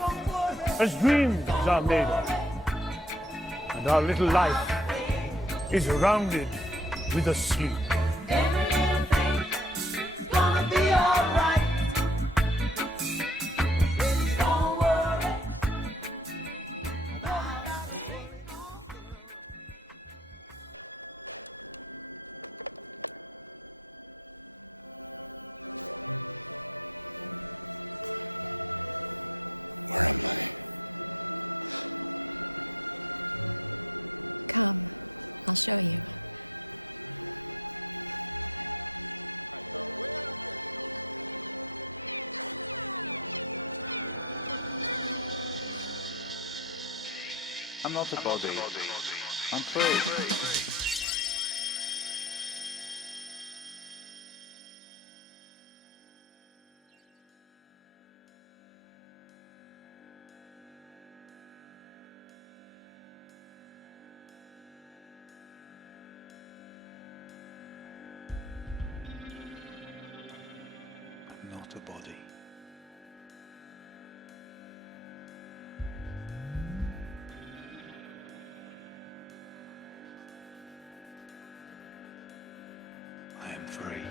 as dreams are made of. And our little life is rounded with a sleep. Gonna be alright. Don't worry. I'm not a body. I'm free. I'm not a body. I am free.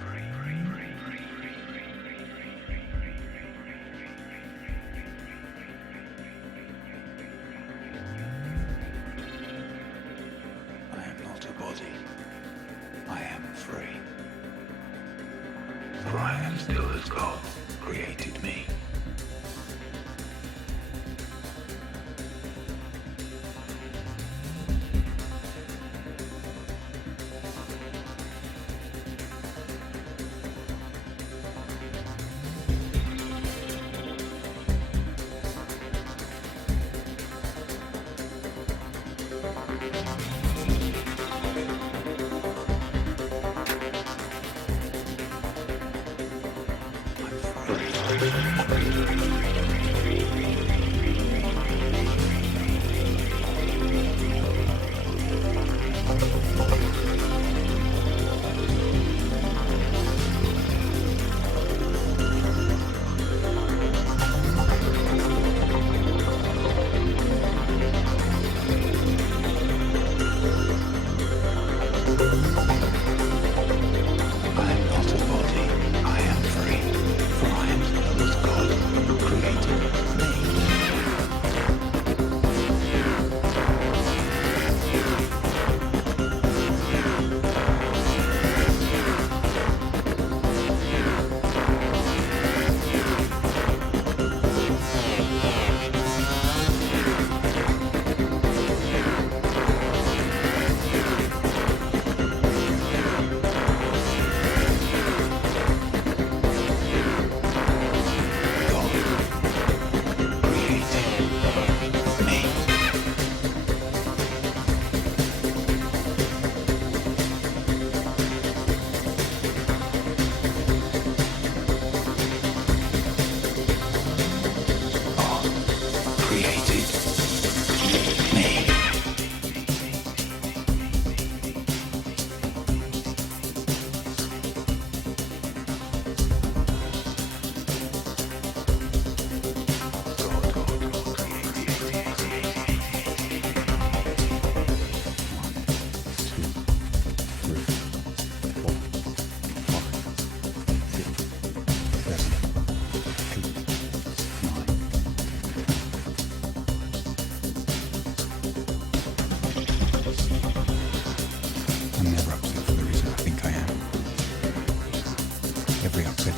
I am not a body. I am free. For I am still as God created me. I am not a body. I am free. For I am still as God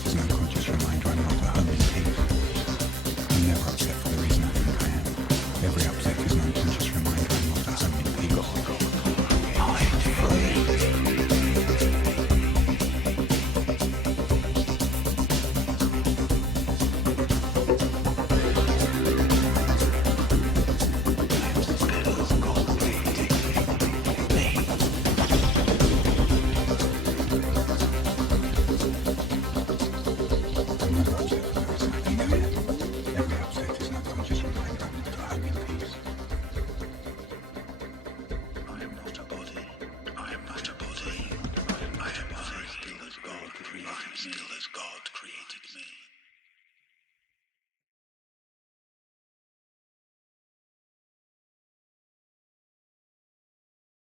is an unconscious reminder I'm not at home in peace. I'm never upset for the reason I think I am. Every upset is an unconscious reminder I'm not at home in peace. Still as God created me.